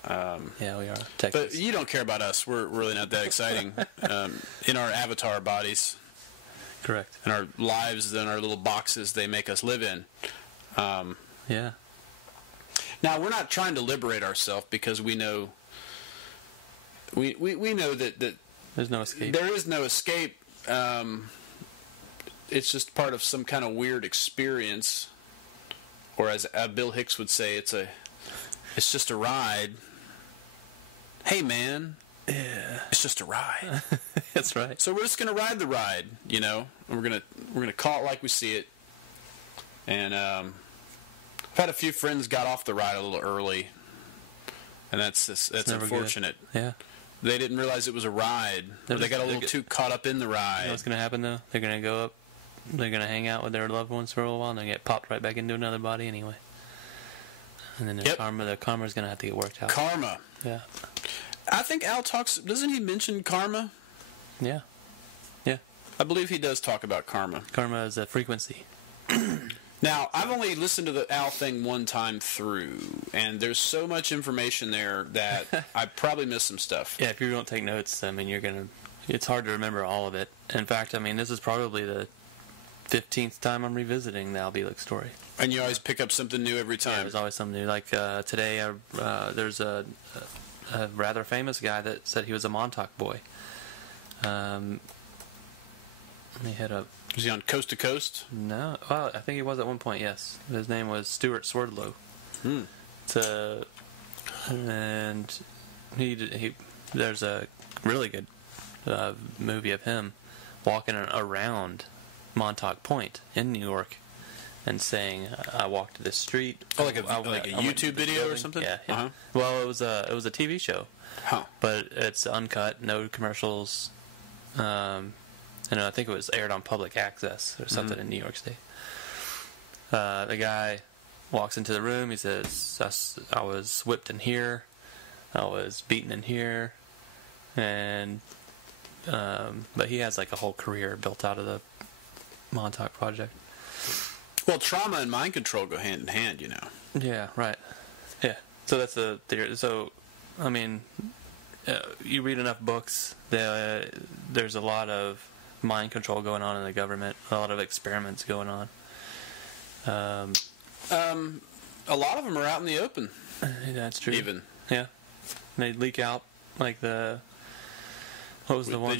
Yeah, we are. Texas. But you don't care about us. We're really not that exciting in our avatar bodies. Correct. And our lives and our little boxes they make us live in. Yeah. Now, we're not trying to liberate ourselves because we know we know that there's no escape. There is no escape. It's just part of some kind of weird experience. Or as Bill Hicks would say, it's just a ride. Hey, man. Yeah. It's just a ride. That's right. So we're just going to ride the ride, and we're gonna call it like we see it. And I've had a few friends got off the ride a little early, and that's unfortunate. Good. Yeah. They didn't realize it was a ride. They got a little too caught up in the ride. You know what's going to happen, though? They're going to go up, they're going to hang out with their loved ones for a while, and they get popped right back into another body anyway. And then their karma's going to have to get worked out. Karma. Yeah. I think Al doesn't he mention karma? Yeah. Yeah. I believe he does talk about karma. Karma is a frequency. Now, I've only listened to the Al thing one time through, and there's so much information there that I probably missed some stuff. Yeah, if you don't take notes, I mean, it's hard to remember all of it. In fact, I mean, this is probably the 15th time I'm revisiting the Al Bielek story. And you always pick up something new every time. Yeah, there's always something new. Like today, there's a rather famous guy that said he was a Montauk boy. Let me hit up. Was he on Coast to Coast? No. Well, I think he was at one point, yes. His name was Stuart Swerdlow. And there's a really good movie of him walking around Montauk Point in New York and saying, "I walked this street." Oh, like a YouTube video or something? Yeah. Uh-huh. Well, it was a TV show, but it's uncut, no commercials. I think it was aired on public access or something in New York State. The guy walks into the room. He says, "I was whipped in here. I was beaten in here," and but he has like a whole career built out of the Montauk Project. Well, trauma and mind control go hand in hand, you know. Yeah, right. Yeah. So that's the theory. So, I mean, you read enough books, there's a lot of mind control going on in the government, a lot of experiments going on. A lot of them are out in the open. That's true. Even. Yeah. They leak out like the... What was the one?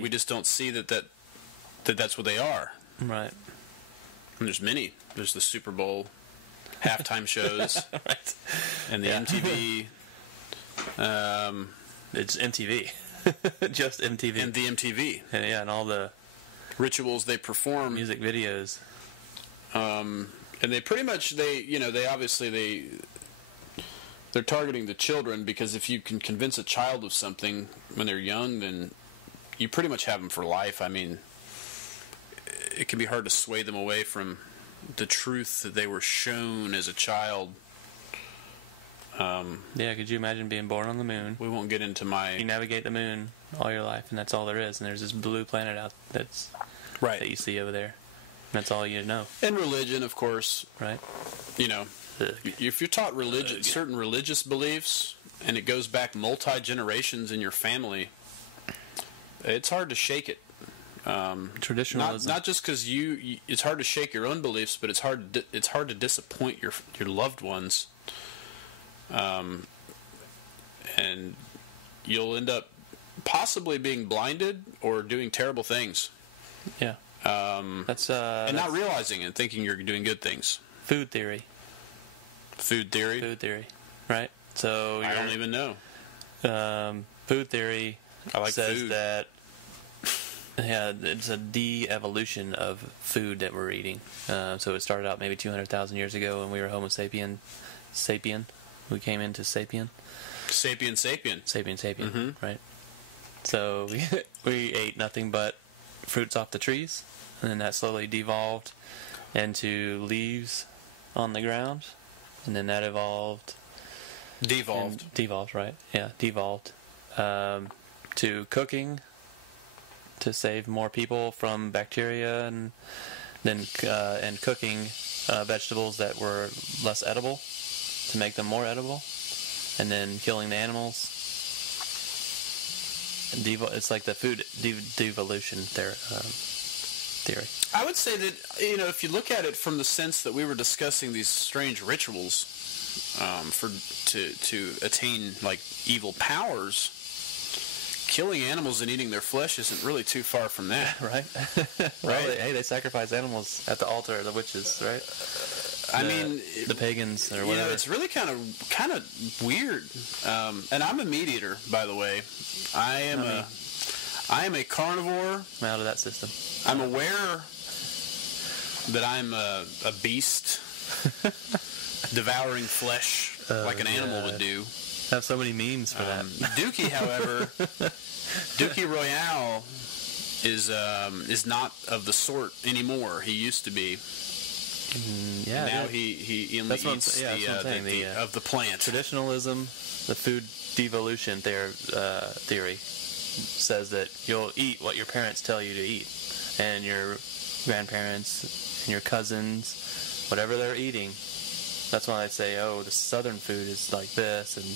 We just don't see that's what they are. Right. And there's many. There's the Super Bowl halftime shows. Right. And the MTV. It's MTV. Just MTV. And the MTV. And all the rituals they perform. Music videos. And they pretty much, they're targeting the children, because if you can convince a child of something when they're young, then you pretty much have them for life. I mean, it can be hard to sway them away from the truth that they were shown as a child. Yeah, could you imagine being born on the moon? We won't get into You navigate the moon all your life, and that's all there is. And there's this blue planet out that you see over there. That's all you know. And religion, of course. Right. You know, if you're taught certain religious beliefs, and it goes back multi-generations in your family, it's hard to shake it. Traditionalism. Not just because it's hard to shake your own beliefs, but it's hard to disappoint your loved ones. And you'll end up possibly being blinded or doing terrible things. Yeah. That's not realizing it and thinking you're doing good things. Food theory. Food theory? Food theory. Right. So I don't even know. Food theory says food. that it's a de-evolution of food that we're eating. So it started out maybe 200,000 years ago when we were Homo sapien. We came into sapien. Sapien. Mm-hmm. Right. So we ate nothing but fruits off the trees, and then that slowly devolved into leaves on the ground, and then that devolved, right? Yeah, devolved to cooking to save more people from bacteria, and then and cooking vegetables that were less edible to make them more edible, and then killing the animals. It's like the food devolution theory. I would say that, if you look at it from the sense that we were discussing these strange rituals to attain like evil powers, killing animals and eating their flesh isn't really too far from that. Right. Right. They sacrifice animals at the altar of the witches, right? The pagans or whatever. It's really kind of weird. And I'm a meat eater, by the way. I am a carnivore. I'm out of that system. I'm aware that I'm a beast, devouring flesh like an animal would do. I have so many memes for that. Dukey, however, Dukey Royale is not of the sort anymore. He used to be. Yeah. Now he only eats of the plant. Traditionalism, the food devolution theory says that you'll eat what your parents tell you to eat, and your grandparents and your cousins, whatever they're eating. That's why they say, oh, the southern food is like this, and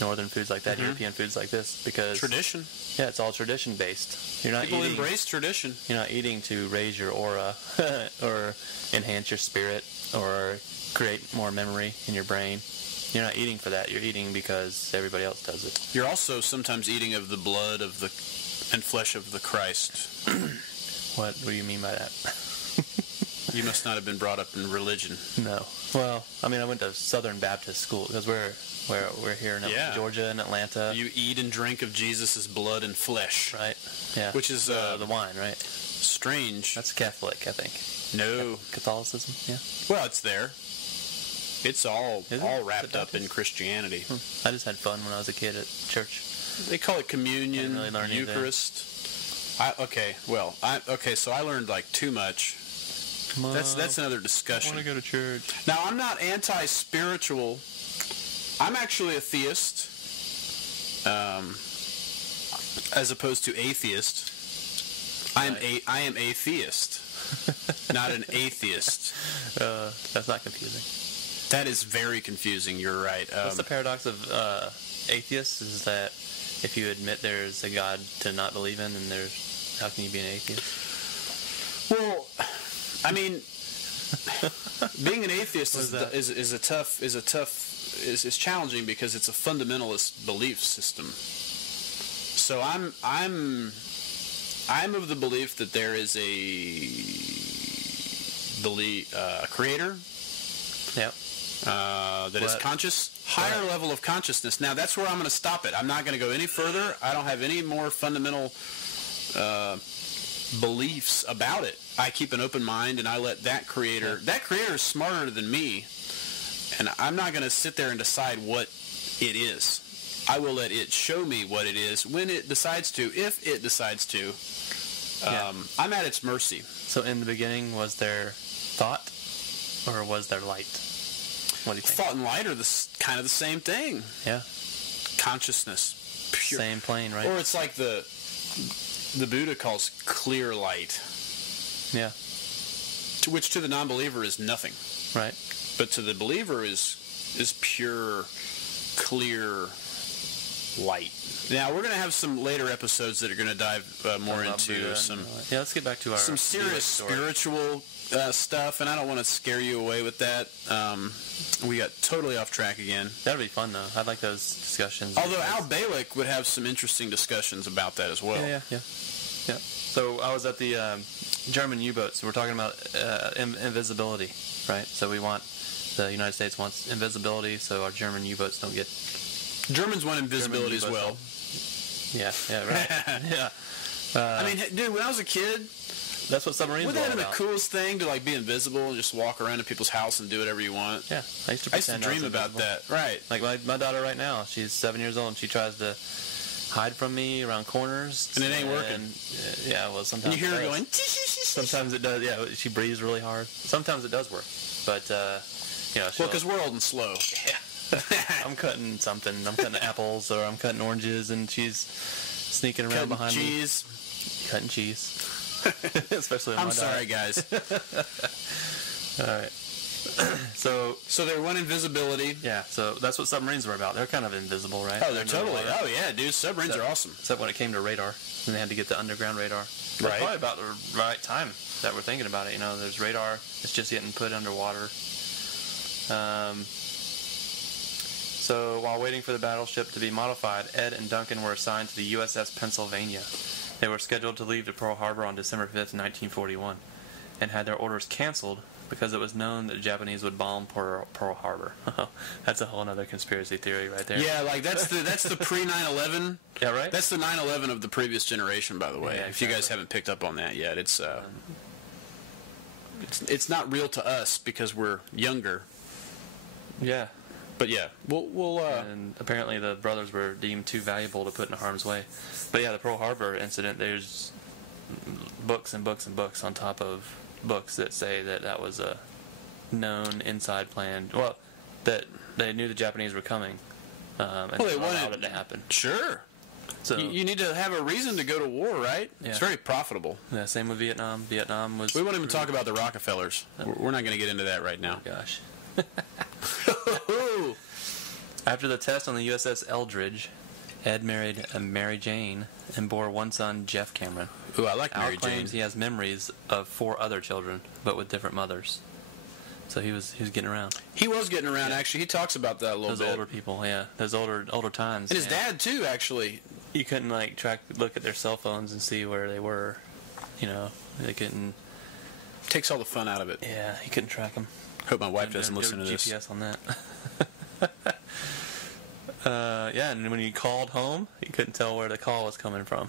Northern foods like that, European foods like this, because Tradition. yeah, it's all tradition based. You're not People eating. embrace tradition. You're not eating to raise your aura or enhance your spirit or create more memory in your brain. You're not eating for that. You're eating because everybody else does it. You're also sometimes eating of the blood of the and flesh of the Christ. What do you mean by that? You must not have been brought up in religion. No. Well, I mean, I went to Southern Baptist school because we're here in Georgia and Atlanta. You eat and drink of Jesus' blood and flesh. Right. Yeah. Which is the wine, right? Strange. That's Catholic, I think. No. Catholicism. Yeah. Well, it's there. It's all wrapped up in Christianity. I just had fun when I was a kid at church. They call it communion, Didn't really learn Eucharist. So I learned like too much. That's another discussion. I want to go to church. Now, I'm not anti-spiritual. I'm actually a theist, as opposed to atheist. I am atheist, not an atheist. That's not confusing. That is very confusing. You're right. What's the paradox of atheists is that if you admit there's a God to not believe in, then how can you be an atheist? Well, I mean, being an atheist is challenging because it's a fundamentalist belief system. So I'm of the belief that there is a creator. Yep. That is conscious, higher level of consciousness. Now, that's where I'm going to stop it. I'm not going to go any further. I don't have any more fundamental beliefs about it. I keep an open mind, and I let that creator... Yeah. That creator is smarter than me, and I'm not going to sit there and decide what it is. I will let it show me what it is when it decides to, if it decides to. I'm at its mercy. So in the beginning, was there thought, or was there light? What do you think? Thought and light are kind of the same thing. Yeah. Consciousness. Pure. Same plane, right? Or it's like the Buddha calls clear light. Yeah. Which to the non-believer is nothing. Right. But to the believer is pure, clear light. Now, we're going to have some later episodes that are going to dive more into some... Yeah, let's get back to some serious spiritual stuff, and I don't want to scare you away with that. We got totally off track again. That'd be fun, though. I'd like those discussions. Although Al Bielek would have some interesting discussions about that as well. Yeah. So I was at the German U-boats. We're talking about invisibility, right? So the United States wants invisibility, so our German U-boats don't get... Germans want invisibility as well. Yeah, right. Yeah. I mean, dude, when I was a kid... That's what submarines were all about. Wouldn't that have been the coolest thing, to like be invisible and just walk around to people's house and do whatever you want? Yeah, I used to dream about that. Right. Like my daughter right now, she's 7 years old, and she tries to hide from me around corners. And it ain't working. Well, sometimes you hear her going... Sometimes it does, yeah. She breathes really hard. Sometimes it does work. But, because we're old and slow. Yeah. I'm cutting something. I'm cutting apples, or I'm cutting oranges, and she's sneaking around behind me. Cutting cheese. Especially on my diet. Sorry, guys. All right. So they want invisibility. Yeah, so that's what submarines were about. They're kind of invisible, right? Oh, they're totally. Oh, yeah, dude. Submarines are awesome. Except when it came to radar. And they had to get the underground radar. Right. Probably about the right time that we're thinking about it. There's radar. It's just getting put underwater. So while waiting for the battleship to be modified, Ed and Duncan were assigned to the USS Pennsylvania. They were scheduled to leave to Pearl Harbor on December 5th, 1941, and had their orders canceled because it was known that the Japanese would bomb Pearl Harbor. That's a whole other conspiracy theory right there. Yeah, like that's the pre-9/11. Yeah, right? That's the 9/11 of the previous generation, by the way. Yeah, if you guys haven't picked up on that yet, it's not real to us because we're younger. Yeah. But yeah, we'll and apparently the brothers were deemed too valuable to put in harm's way. But yeah, the Pearl Harbor incident, there's books and books and books on top of books that say that was a known inside plan. Well, that they knew the Japanese were coming, and they allowed it to happen. Sure. So you need to have a reason to go to war, right? Yeah. It's very profitable. Yeah, same with Vietnam. Vietnam was... We won't even talk about the Rockefellers. We're not going to get into that right now. Oh, gosh. After the test on the USS Eldridge, Ed married Mary Jane and bore one son, Jeff Cameron. Ooh, I like Mary Al claims Jane. he has memories of 4 other children, but with different mothers. So he was getting around. He was getting around, actually. He talks about that a little Those bit. older people, yeah. Those older times. And his dad, too, actually. You couldn't, like, look at their cell phones and see where they were. You know, they couldn't... Takes all the fun out of it. Yeah, he couldn't track them. Hope my wife doesn't listen to this. GPS on that. Yeah, and when you called home, you couldn't tell where the call was coming from.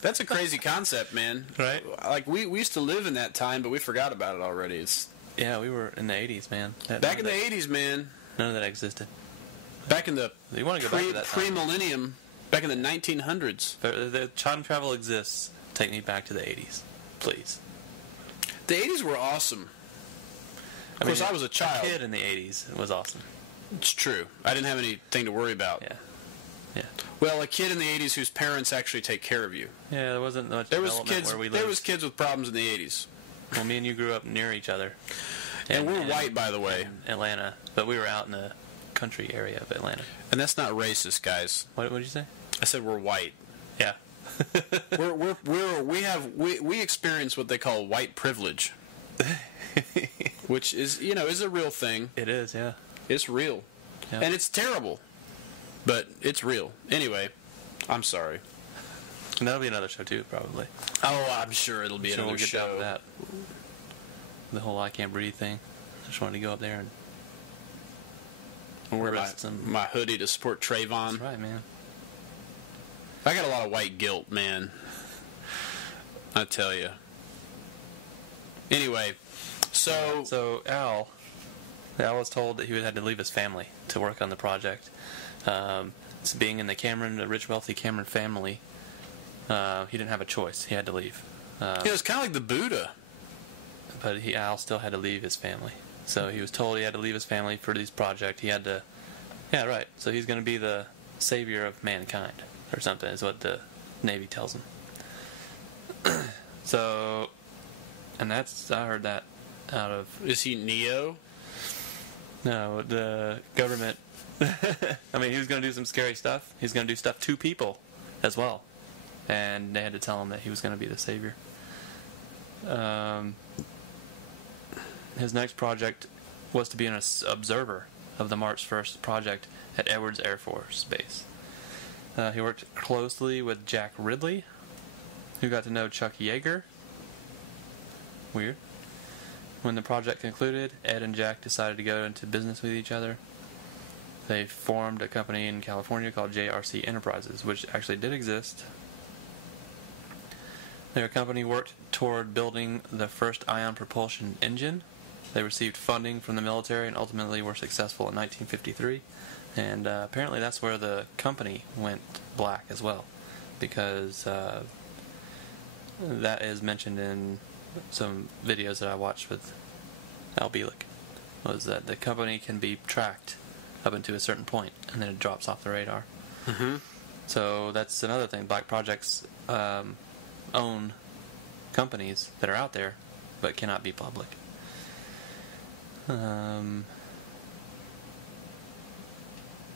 That's a crazy concept, man. Right? Like, we used to live in that time, but we forgot about it already. It's Yeah, we were in the 80s, man. back in the 80s, man. None of that existed. Back in the You want to go back to that time. pre-millennium, back in the 1900s. But the time travel exists. Take me back to the 80s, please. The 80s were awesome. Of course, I was a child. A kid in the 80s was awesome. It's true. I didn't have anything to worry about. Yeah. Well, a kid in the 80s whose parents actually take care of you. Yeah, there wasn't much There was development kids. where we There lived. was kids with problems in the 80s. Well, me and you grew up near each other. And we're white, by the way. In Atlanta, but we were out in the country area of Atlanta. And that's not racist, guys. What did you say? I said we're white. Yeah. We experience what they call white privilege, which is is a real thing. It is, yeah. It's real, Yeah. and it's terrible, but it's real. Anyway, I'm sorry. And that'll be another show too, probably. Oh, I'm sure it'll be Sure, another we'll get down show. to that. The whole I can't breathe thing. I just wanted to go up there and Wear arrest some. my hoodie to support Trayvon. That's right, man. I got a lot of white guilt, man. I tell you. Anyway, So Al was told that he would have to leave his family to work on the project. So being in the rich, wealthy Cameron family, he didn't have a choice. He had to leave. it was kind of like the Buddha. But Al still had to leave his family. So he was told he had to leave his family for this project. He had to... Yeah, right. So he's going to be the savior of mankind, or something, is what the Navy tells him. So... And that's... I heard that out of... Is he Neo? No, the government... I mean, he was going to do some scary stuff. He's going to do stuff to people as well. And they had to tell him that he was going to be the savior. His next project was to be an observer of the March 1st project at Edwards Air Force Base. He worked closely with Jack Ridley, who got to know Chuck Yeager. Weird. When the project concluded, Ed and Jack decided to go into business with each other. They formed a company in California called JRC Enterprises, which actually did exist. Their company worked toward building the first ion propulsion engine. They received funding from the military and ultimately were successful in 1953. And apparently that's where the company went black as well, because that is mentioned in some videos that I watched with Al Bielek, was that the company can be tracked up into a certain point and then it drops off the radar. Mm-hmm. So that's another thing. Black projects own companies that are out there but cannot be public.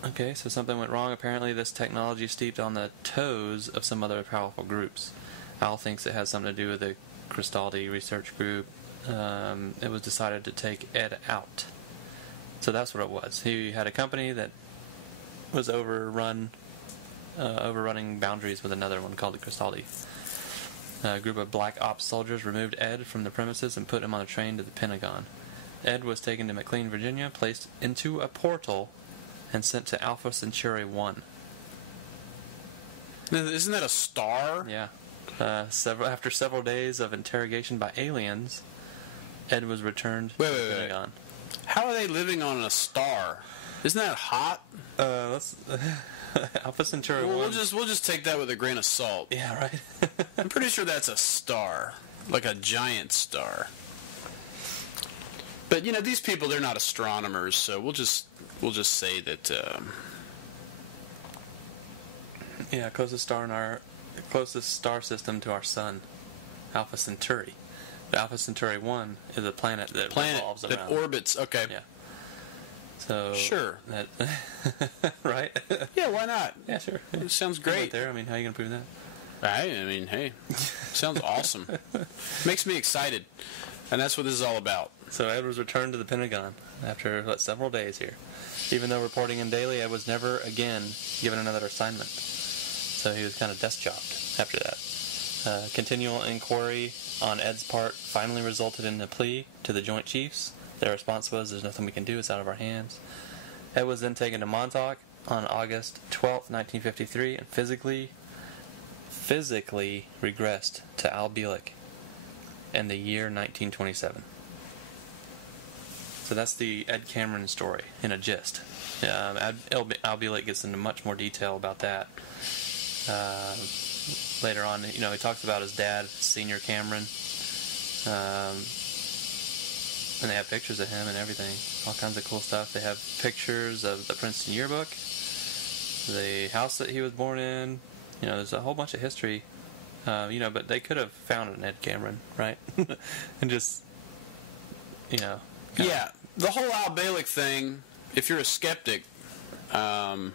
Okay, so something went wrong. Apparently this technology steeped on the toes of some other powerful groups. Al thinks it has something to do with the Cristaldi research group. It was decided to take Ed out. So that's what it was. He had a company that was overrunning boundaries with another one called the Cristaldi. A group of black ops soldiers removed Ed from the premises and put him on a train to the Pentagon. Ed was taken to McLean, Virginia, placed into a portal, and sent to Alpha Centauri 1. Isn't that a star? Yeah. After several days of interrogation by aliens, Ed was returned to the Pentagon. How are they living on a star? Isn't that hot? Let's Alpha Centauri 1. We'll just take that with a grain of salt. Yeah, right. I'm pretty sure that's a star, like a giant star. But these people, they're not astronomers, so we'll just say that. Yeah, closest star system to our sun, Alpha Centauri. The Alpha Centauri 1 is a planet that revolves around. That orbits. Okay. Yeah. So Sure. That right? Yeah, why not? Yeah, sure. It sounds Right great. there. I mean, how are you gonna prove that? I mean, hey, sounds awesome. Makes me excited, and that's what this is all about. So Ed was returned to the Pentagon after several days here. Even though reporting him daily, Ed was never again given another assignment. So he was kind of desk jobbed after that. Continual inquiry on Ed's part finally resulted in a plea to the Joint Chiefs. Their response was, "There's nothing we can do. It's out of our hands." Ed was then taken to Montauk on August 12th, 1953, and physically regressed to Al Bielek in the year 1927. So that's the Ed Cameron story in a gist. Al Bielek gets into much more detail about that later on. He talks about his dad, Senior Cameron, and they have pictures of him and everything, all kinds of cool stuff. They have pictures of the Princeton yearbook, the house that he was born in. There's a whole bunch of history, but they could have found an Ed Cameron, right? And just, Yeah, the whole Al Bielek thing, if you're a skeptic, there's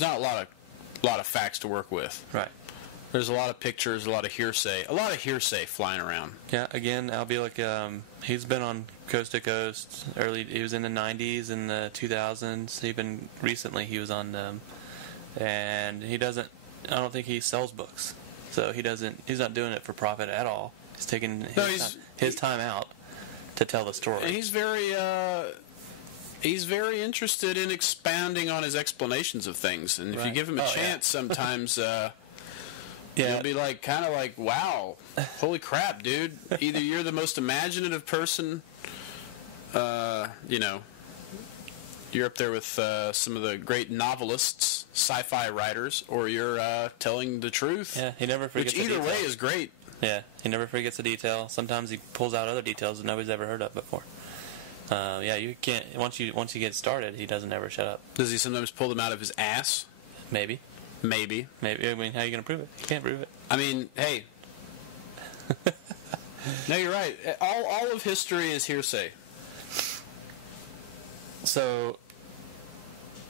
not a lot of facts to work with. right. There's a lot of pictures, a lot of hearsay flying around. Yeah, again, Al Bielek, he's been on Coast to Coast. He was in the 90s and the 2000s. Even recently he was on them. And I don't think he sells books. So he's not doing it for profit at all. He's taking his time out to tell the story. And he's very interested in expounding on his explanations of things. And if you give him a chance, sometimes you'll be kind of like, wow, holy crap, dude. Either you're the most imaginative person, you're up there with some of the great novelists, sci-fi writers, or you're telling the truth. Yeah, he never forgets Which either a detail. way is great. Yeah, he never forgets a detail. Sometimes he pulls out other details that nobody's ever heard of before. You can't, once you get started, he doesn't ever shut up. Does he sometimes pull them out of his ass? Maybe. I mean, how are you going to prove it? You can't prove it. I mean, hey. No, you're right. All of history is hearsay. So,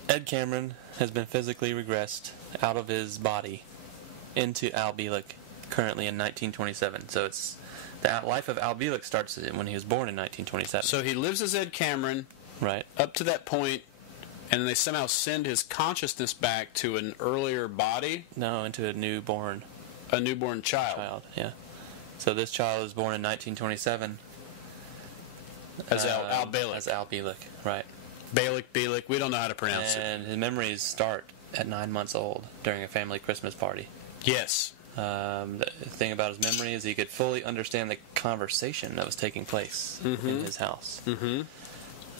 Ed Cameron has been physically regressed out of his body into Al Bielek, currently in 1927. So it's the life of Al Bielek starts when he was born in 1927. So he lives as Ed Cameron, right, up to that point, and then they somehow send his consciousness back to an earlier body? No, into a newborn child. Yeah. So this child was born in 1927. As Al Bielek. As Al Bielek, right. Bielek, we don't know how to pronounce it. And his memories start at 9 months old during a family Christmas party. Yes. The thing about his memory is he could fully understand the conversation that was taking place in his house.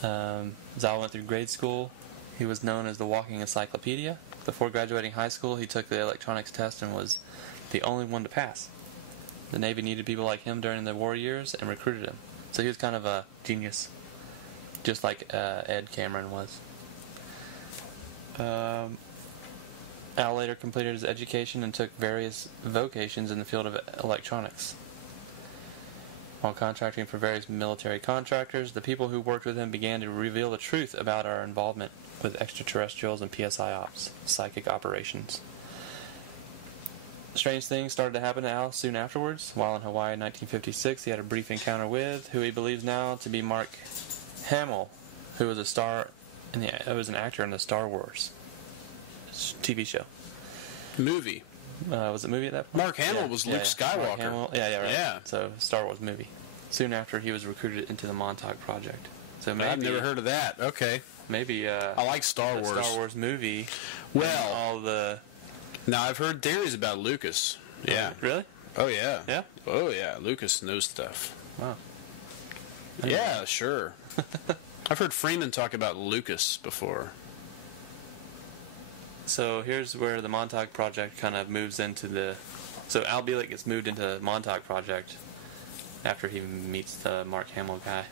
Zal went through grade school. He was known as the walking encyclopedia. Before graduating high school, he took the electronics test and was the only one to pass. The Navy needed people like him during the war years and recruited him. So he was kind of a genius, just like Ed Cameron was. Al later completed his education and took various vocations in the field of electronics. While contracting for various military contractors, the people who worked with him began to reveal the truth about our involvement with extraterrestrials and PSI ops, psychic operations. Strange things started to happen to Al soon afterwards. While in Hawaii in 1956, he had a brief encounter with who he believes now to be Mark Hamill, who was an actor in the Star Wars TV show. Movie. Was it movie at that point? Mark Hamill was Luke Skywalker. Mark Hamill, right. Yeah. So, Star Wars movie. Soon after, he was recruited into the Montauk project. So maybe, I've never heard of that. Okay. Maybe I like Star Wars. Star Wars movie. Well, all the. Now I've heard theories about Lucas. Yeah. Really? Oh yeah. Yeah. Oh yeah. Lucas knows stuff. Wow. Yeah, sure. I've heard Freeman talk about Lucas before. So here's where the Montauk project kind of moves into the. So Al Bielek gets moved into the Montauk project after he meets the Mark Hamill guy.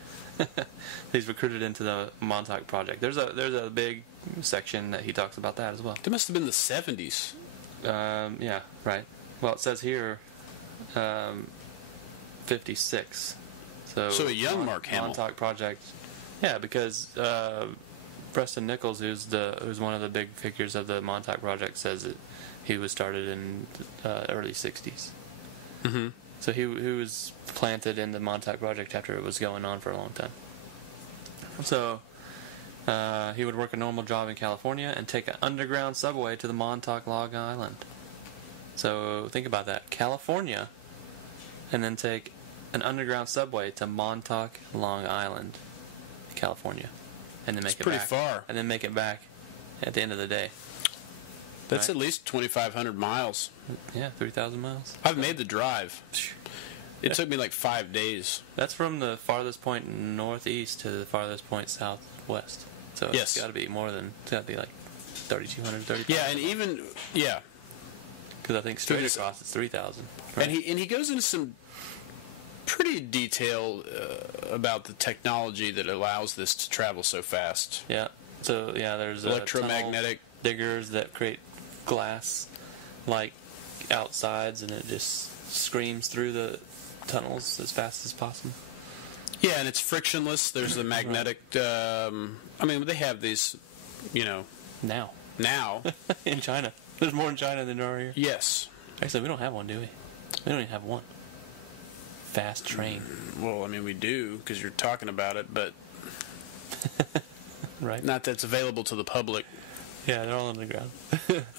He's recruited into the Montauk project. There's a big section that he talks about that as well. It must have been the 70s. Yeah, right. Well, it says here 56. So a young Mark Hamill. Montauk project. Yeah, because Preston Nichols, who's one of the big figures of the Montauk project, says that he was started in early 60s. Mm-hmm. So he was planted in the Montauk project after it was going on for a long time. So he would work a normal job in California and take an underground subway to the Montauk, Long Island. So think about that. California, and then take an underground subway to Montauk, Long Island, California. And then make it pretty back. far. And then make it back at the end of the day. That's Right. at least 2,500 miles. Yeah, 3,000 miles. I've made the drive. It took me like 5 days. That's from the farthest point northeast to the farthest point southwest. So Yes. it's got to be more than, it's got to be like 3,200, 3,500. Yeah, and even, yeah. Because I think straight Because- across it's 3,000. Right? And he goes into some pretty detail about the technology that allows this to travel so fast. Yeah. So, yeah, there's Electromagnetic. tunnel diggers that create glass like outsides, and it just screams through the tunnels as fast as possible. Yeah, and it's frictionless. There's the magnetic. I mean, they have these, Now. now. In China. There's more in China than there are here. Yes. Actually, we don't have one, do we? We don't even have one. Fast train. Well, I mean, we do because you're talking about it, but Right. not that's available to the public. Yeah, they're all underground.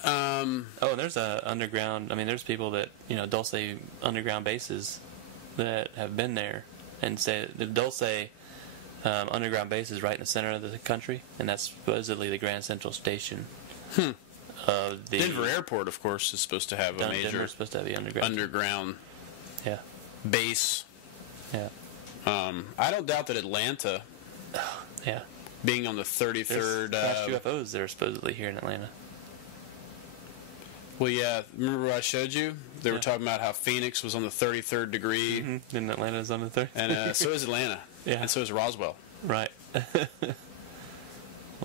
Oh, there's a underground. I mean, there's people that Dulce underground bases that have been there, and say the Dulce underground base is right in the center of the country, and that's supposedly the Grand Central Station. Of the Denver Airport, of course, is supposed to have a major Denver's supposed to be underground. Yeah, base. yeah, I don't doubt that Atlanta, yeah. being on the 33rd. There's UFOs that are supposedly here in Atlanta. Well, yeah. Remember what I showed you? They were Yeah. talking about how Phoenix was on the 33rd degree, Mm-hmm. And Atlanta's on the third. and so is Atlanta. Yeah. And so is Roswell. Right.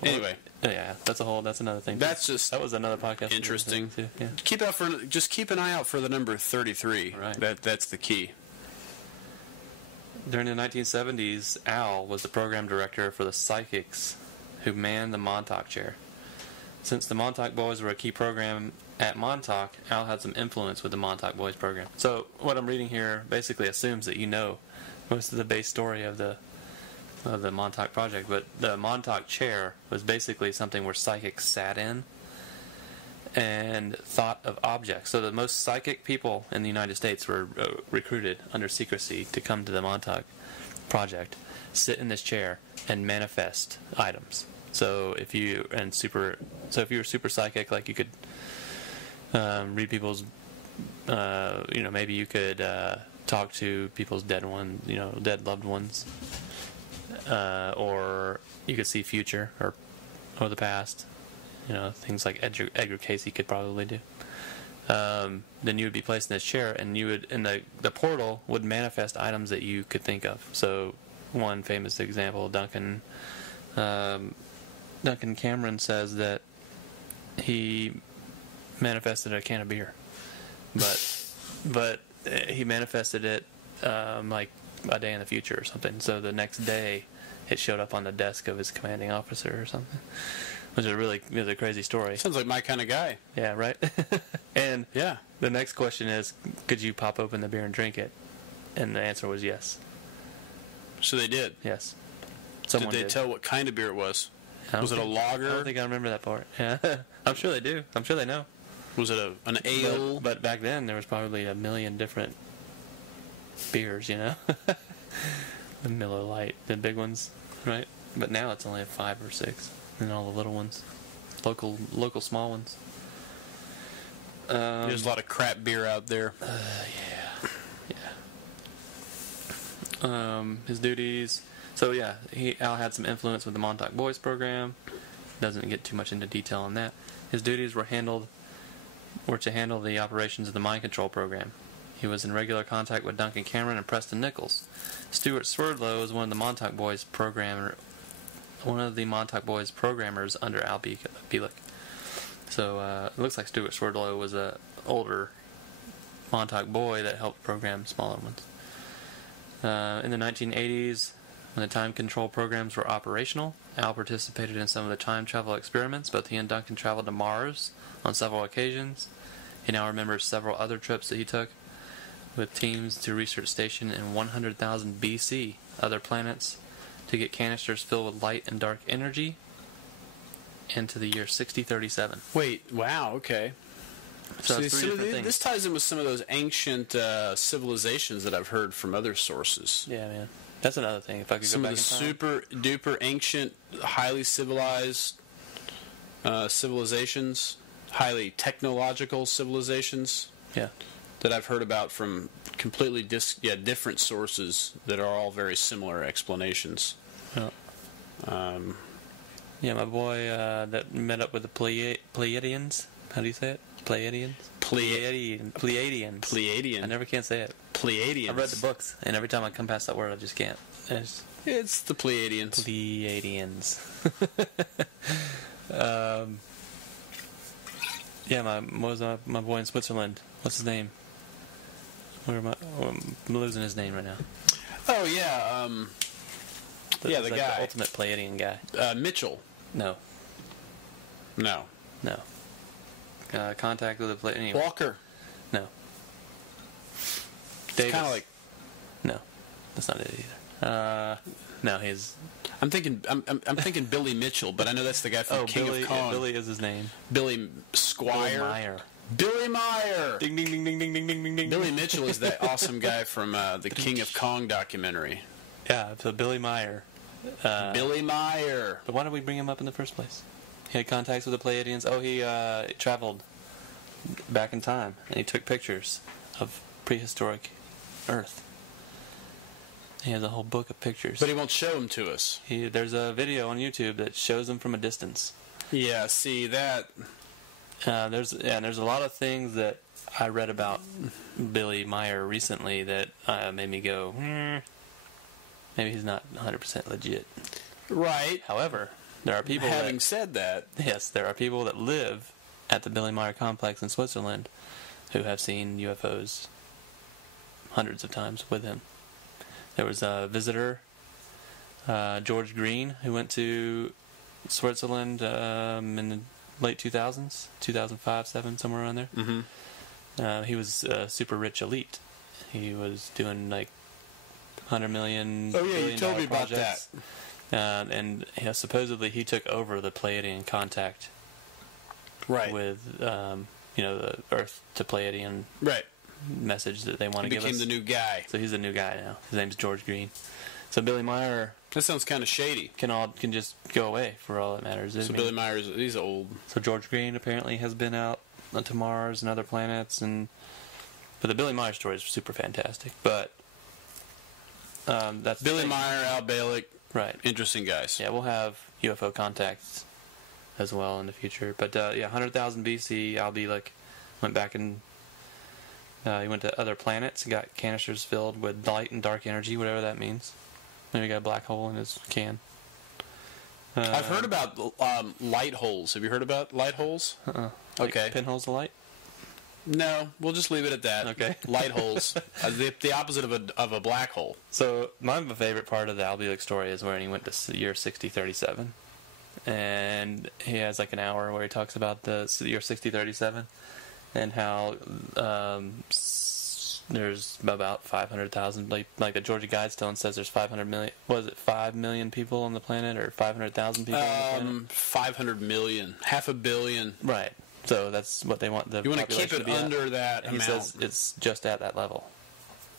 Anyway, Yeah, that's another thing. That's just that was another podcast. interesting. Too. Yeah. Keep an eye out for the number 33. Right. That's the key. During the 1970s, Al was the program director for the psychics who manned the Montauk chair. Since the Montauk Boys were a key program at Montauk, Al had some influence with the Montauk Boys program. So what I'm reading here basically assumes that you know most of the base story of the Montauk project, but the Montauk chair was basically something where psychics sat in and thought of objects. So the most psychic people in the United States were recruited under secrecy to come to the Montauk project, sit in this chair, and manifest items. So if you were super psychic, like you could read people's, maybe you could talk to people's dead loved ones, or you could see future or the past. Things like Edgar Casey could probably do. Then you would be placed in this chair, and the portal would manifest items that you could think of. So one famous example, Duncan Cameron says that he manifested a can of beer, but he manifested it like a day in the future or something. So the next day, it showed up on the desk of his commanding officer or something. Which is a crazy story. Sounds like my kind of guy. Yeah, right? And Yeah. the next question is, could you pop open the beer and drink it? And the answer was yes. So they did. Yes. Did they tell what kind of beer it was? Was it a I lager? don't think I remember that part. Yeah. I'm sure they do. I'm sure they know. Was it an ale? But back then, there was probably a million different beers, The Miller Lite, the big ones, right? But now it's only 5 or 6. And all the little ones, local small ones. There's a lot of crap beer out there. Yeah. His duties. So yeah, Al had some influence with the Montauk Boys program. Doesn't get too much into detail on that. His duties were to handle the operations of the mind control program. He was in regular contact with Duncan Cameron and Preston Nichols. Stuart Swerdlow was one of the Montauk Boys programmers under Al Bielek. So it looks like Stuart Swerdlow was a older Montauk boy that helped program smaller ones. In the 1980s, when the time control programs were operational, Al participated in some of the time travel experiments. Both he and Duncan traveled to Mars on several occasions. He now remembers several other trips that he took with teams to research station in 100,000 BC, other planets, to get canisters filled with light and dark energy into the year 6037. Wait, wow, okay. So it's three different things. This ties in with some of those ancient civilizations that I've heard from other sources. Yeah, man. That's another thing. If I could Some go of back the in time. super duper ancient, highly civilized civilizations, highly technological civilizations. Yeah. That I've heard about from completely different sources that are all very similar explanations. Yeah. Yeah, my boy that met up with the Pleiadians. How do you say it? Pleiadians? Pleiadians. Pleiadian. I never can say it. Pleiadians. I read the books, and every time I come past that word, I just can't. It's the Pleiadians. Pleiadians. Yeah, my boy in Switzerland. What's his name? I'm losing his name right now. Oh yeah, the like guy, the ultimate Pleiadian guy. Mitchell. No. Contact with the Pleiadian. Anyway. Walker. No. It's kind of like. No, that's not it either. No, he's. I'm thinking Billy Mitchell, but I know that's the guy from King Billy, of Kong. Yeah, Billy is his name. Billy Squire. Billy Meyer. Billy Meyer. Ding ding ding ding ding ding ding ding ding. Billy Mitchell is that awesome guy from the King of Kong documentary. Yeah, so Billy Meyer. Billy Meyer. But why did we bring him up in the first place? He had contacts with the Pleiadians. Oh, he traveled back in time, and he took pictures of prehistoric Earth. He has a whole book of pictures. But he won't show them to us. There's a video on YouTube that shows them from a distance. Yeah, see that. There's a lot of things that I read about Billy Meyer recently that made me go, maybe he's not 100% legit. Right. However, there are people. Having said that, yes, there are people that live at the Billy Meyer complex in Switzerland who have seen UFOs hundreds of times with him. There was a visitor, George Green, who went to Switzerland in the late 2000s, 2005, 2007, somewhere around there. Mm-hmm. He was a super rich elite. He was doing like $100 million. Oh yeah, you told me about that. And supposedly he took over the Pleiadian contact. Right. With the Earth to Pleiadian. Right. Message that they want to give us. He became the new guy. So he's the new guy now. His name's George Green. So Billy Meyer. That sounds kind of shady. Can just go away for all that matters. So Billy Meyer, he's old. So George Green apparently has been out to Mars and other planets, but the Billy Meyer story is super fantastic. But that's Billy Meyer, Al Bielek, right? Interesting guys. Yeah, we'll have UFO contacts as well in the future. But 100,000 BC, Al Bielek went back and. He went to other planets and got canisters filled with light and dark energy, whatever that means. Maybe he got a black hole in his can. I've heard about light holes. Have you heard about light holes? Like okay. Pinholes of light? No, we'll just leave it at that. Okay. Light holes. The opposite of a black hole. So my favorite part of the Al Bielek story is when he went to year 6037. And he has like an hour where he talks about the year 6037. And how there's about 500,000, like the Georgia Guidestone says there's 500 million, was it 5 million people on the planet or 500,000 people on the planet? 500 million, half a billion. Right. So that's what they want the You want to keep population it to be under at. that And amount. he says it's just at that level.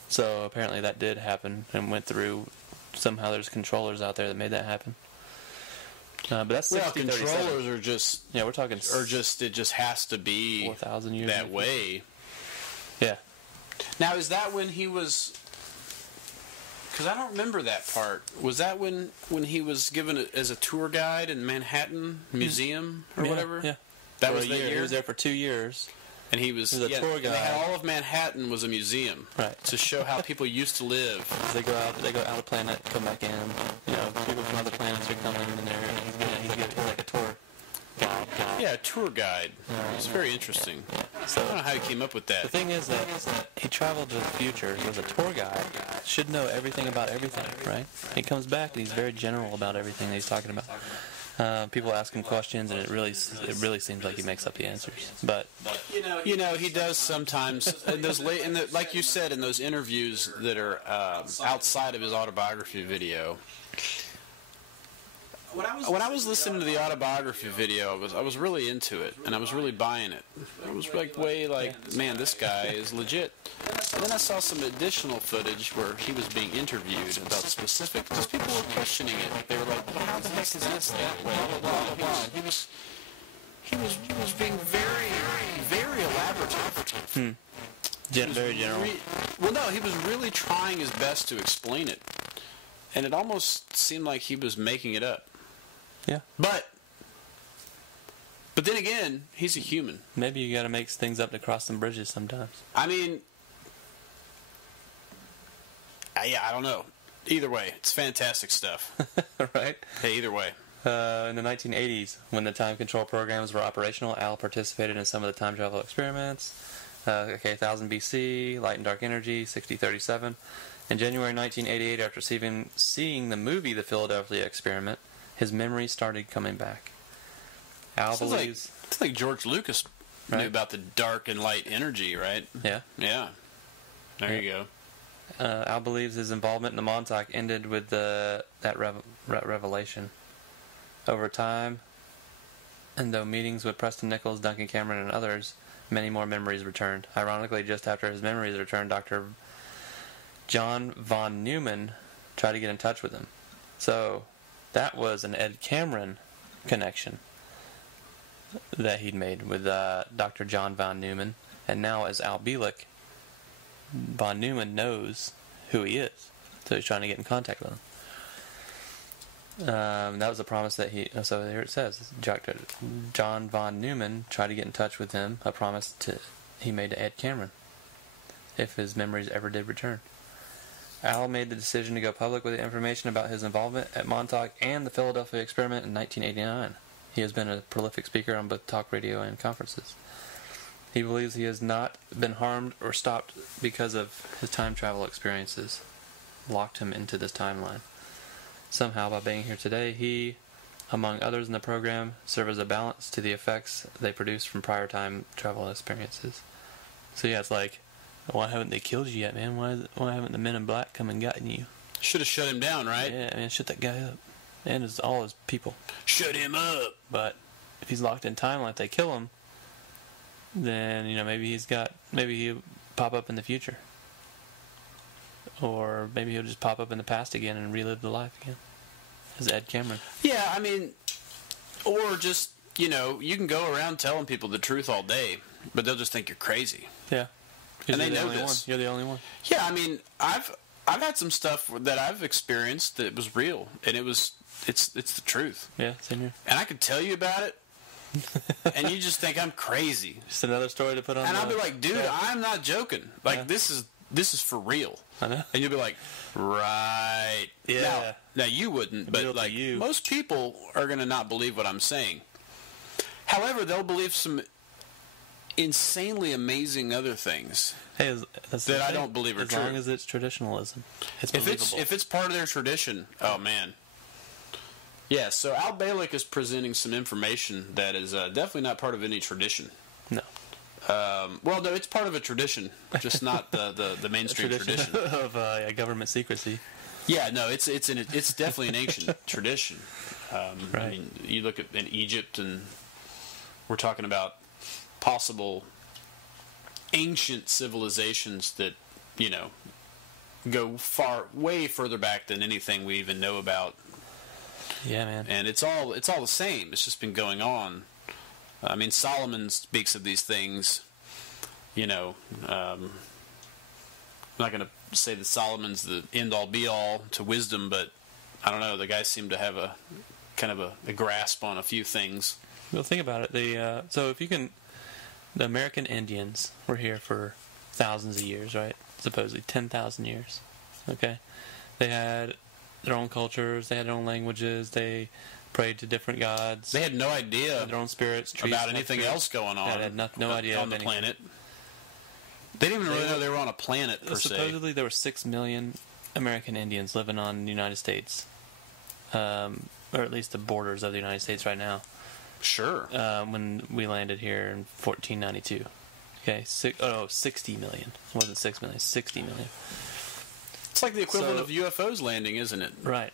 So apparently that did happen and went through, somehow there's controllers out there that made that happen. But that's 6037. Controllers are just we're talking it just has to be 4,000 years that way. Yeah. Now is that when he was? Because I don't remember that part. Was that when he was given as a tour guide in Manhattan Museum or whatever? Yeah. That was the year. year. He was there for 2 years. And he was a tour guide. They had all of Manhattan was a museum, right, to show how people used to live. They go out of planet, come back in. People from other planets are coming, and he's like a tour guide. Yeah, a tour guide. It's very interesting. So I don't know how he came up with that. the thing is that he traveled to the future. He was a tour guide. Should know everything about everything, right? He comes back and he's very general about everything that he's talking about. People ask him questions, and it really seems like he makes up the answers. But You know, he does sometimes. In those like you said, in those interviews that are outside of his autobiography video. When I was listening to the autobiography video, I was really into it, and I was really buying it. I was man, this guy is legit. And then I saw some additional footage where he was being interviewed about specific, just people were questioning it. They were like, well, how the heck is this that way? Blah, blah, blah. He was being very, very elaborative. very general. Well, no, he was really trying his best to explain it. And it almost seemed like he was making it up. Yeah. But then again, he's a human. Maybe you got to make things up to cross some bridges sometimes. I mean, yeah, I don't know. Either way, it's fantastic stuff. Right? Hey, either way. In the 1980s, when the time control programs were operational, Al participated in some of the time travel experiments. 1000 BC, light and dark energy, 6037. In January 1988, after seeing the movie The Philadelphia Experiment, his memories started coming back. Al believes... It's like George Lucas knew about the dark and light energy, right? Yeah. Yeah. There you go. Al believes his involvement in the Montauk ended with that revelation. Over time, and though meetings with Preston Nichols, Duncan Cameron, and others, many more memories returned. Ironically, just after his memories returned, Dr. John von Neumann tried to get in touch with him. So, that was an Ed Cameron connection that he'd made with Dr. John von Neumann. And now, as Al Bielek, von Neumann knows who he is. So he's trying to get in contact with him. That was a promise that so here it says, Dr. John von Neumann tried to get in touch with him, a promise he made to Ed Cameron, if his memories ever did return. Al made the decision to go public with the information about his involvement at Montauk and the Philadelphia Experiment in 1989. He has been a prolific speaker on both talk radio and conferences. He believes he has not been harmed or stopped because of his time travel experiences locked him into this timeline. Somehow, by being here today, he, among others in the program, serve as a balance to the effects they produce from prior time travel experiences. So yeah, it's like, why haven't they killed you yet, man? Why haven't the men in black come and gotten you? Should have shut him down, right? Yeah, man, shut that guy up. And all his people. Shut him up! But if he's locked in time, like they kill him, then, maybe he'll pop up in the future. Or maybe he'll just pop up in the past again and relive the life again. As Ed Cameron. Yeah, I mean, or just, you can go around telling people the truth all day, but they'll just think you're crazy. Yeah. And they know this. You're the only one. Yeah, I mean, I've had some stuff that I've experienced that was real, and it's the truth. Yeah, same here. And I could tell you about it, and you just think I'm crazy. Just another story to put on. And I'll be like, dude, I'm not joking. Like, this is for real. I know. And you'll be like, right. Yeah. Now you wouldn't, but like most people are going to not believe what I'm saying. However, they'll believe some insanely amazing other things that I don't believe are true. As long as it's traditionalism, it's believable. If it's part of their tradition, oh man. Yeah, so Al Bielek is presenting some information that is definitely not part of any tradition. No. Well, no, it's part of a tradition, just not the mainstream tradition of government secrecy. Yeah, no, it's definitely an ancient tradition. Right. I mean, you look at in Egypt, and we're talking about possible ancient civilizations that go way further back than anything we even know about. Yeah, man. And it's all the same. It's just been going on. I mean, Solomon speaks of these things. I'm not going to say that Solomon's the end-all, be-all to wisdom, but I don't know. The guys seem to have a kind of a grasp on a few things. Well, think about it. So if you can, the American Indians were here for thousands of years, right? Supposedly 10,000 years. Okay, they had their own cultures. They had their own languages. They prayed to different gods. They had no idea their own spirits, trees, about anything else going on. They had no idea on the anything. planet. They didn't even really know they were on a planet, per se. Supposedly there were 6 million American Indians living on the United States. Or at least the borders of the United States right now. Sure. When we landed here in 1492. Okay, 60 million. It wasn't 6 million, 60 million. It's like the equivalent of UFOs landing, isn't it? Right,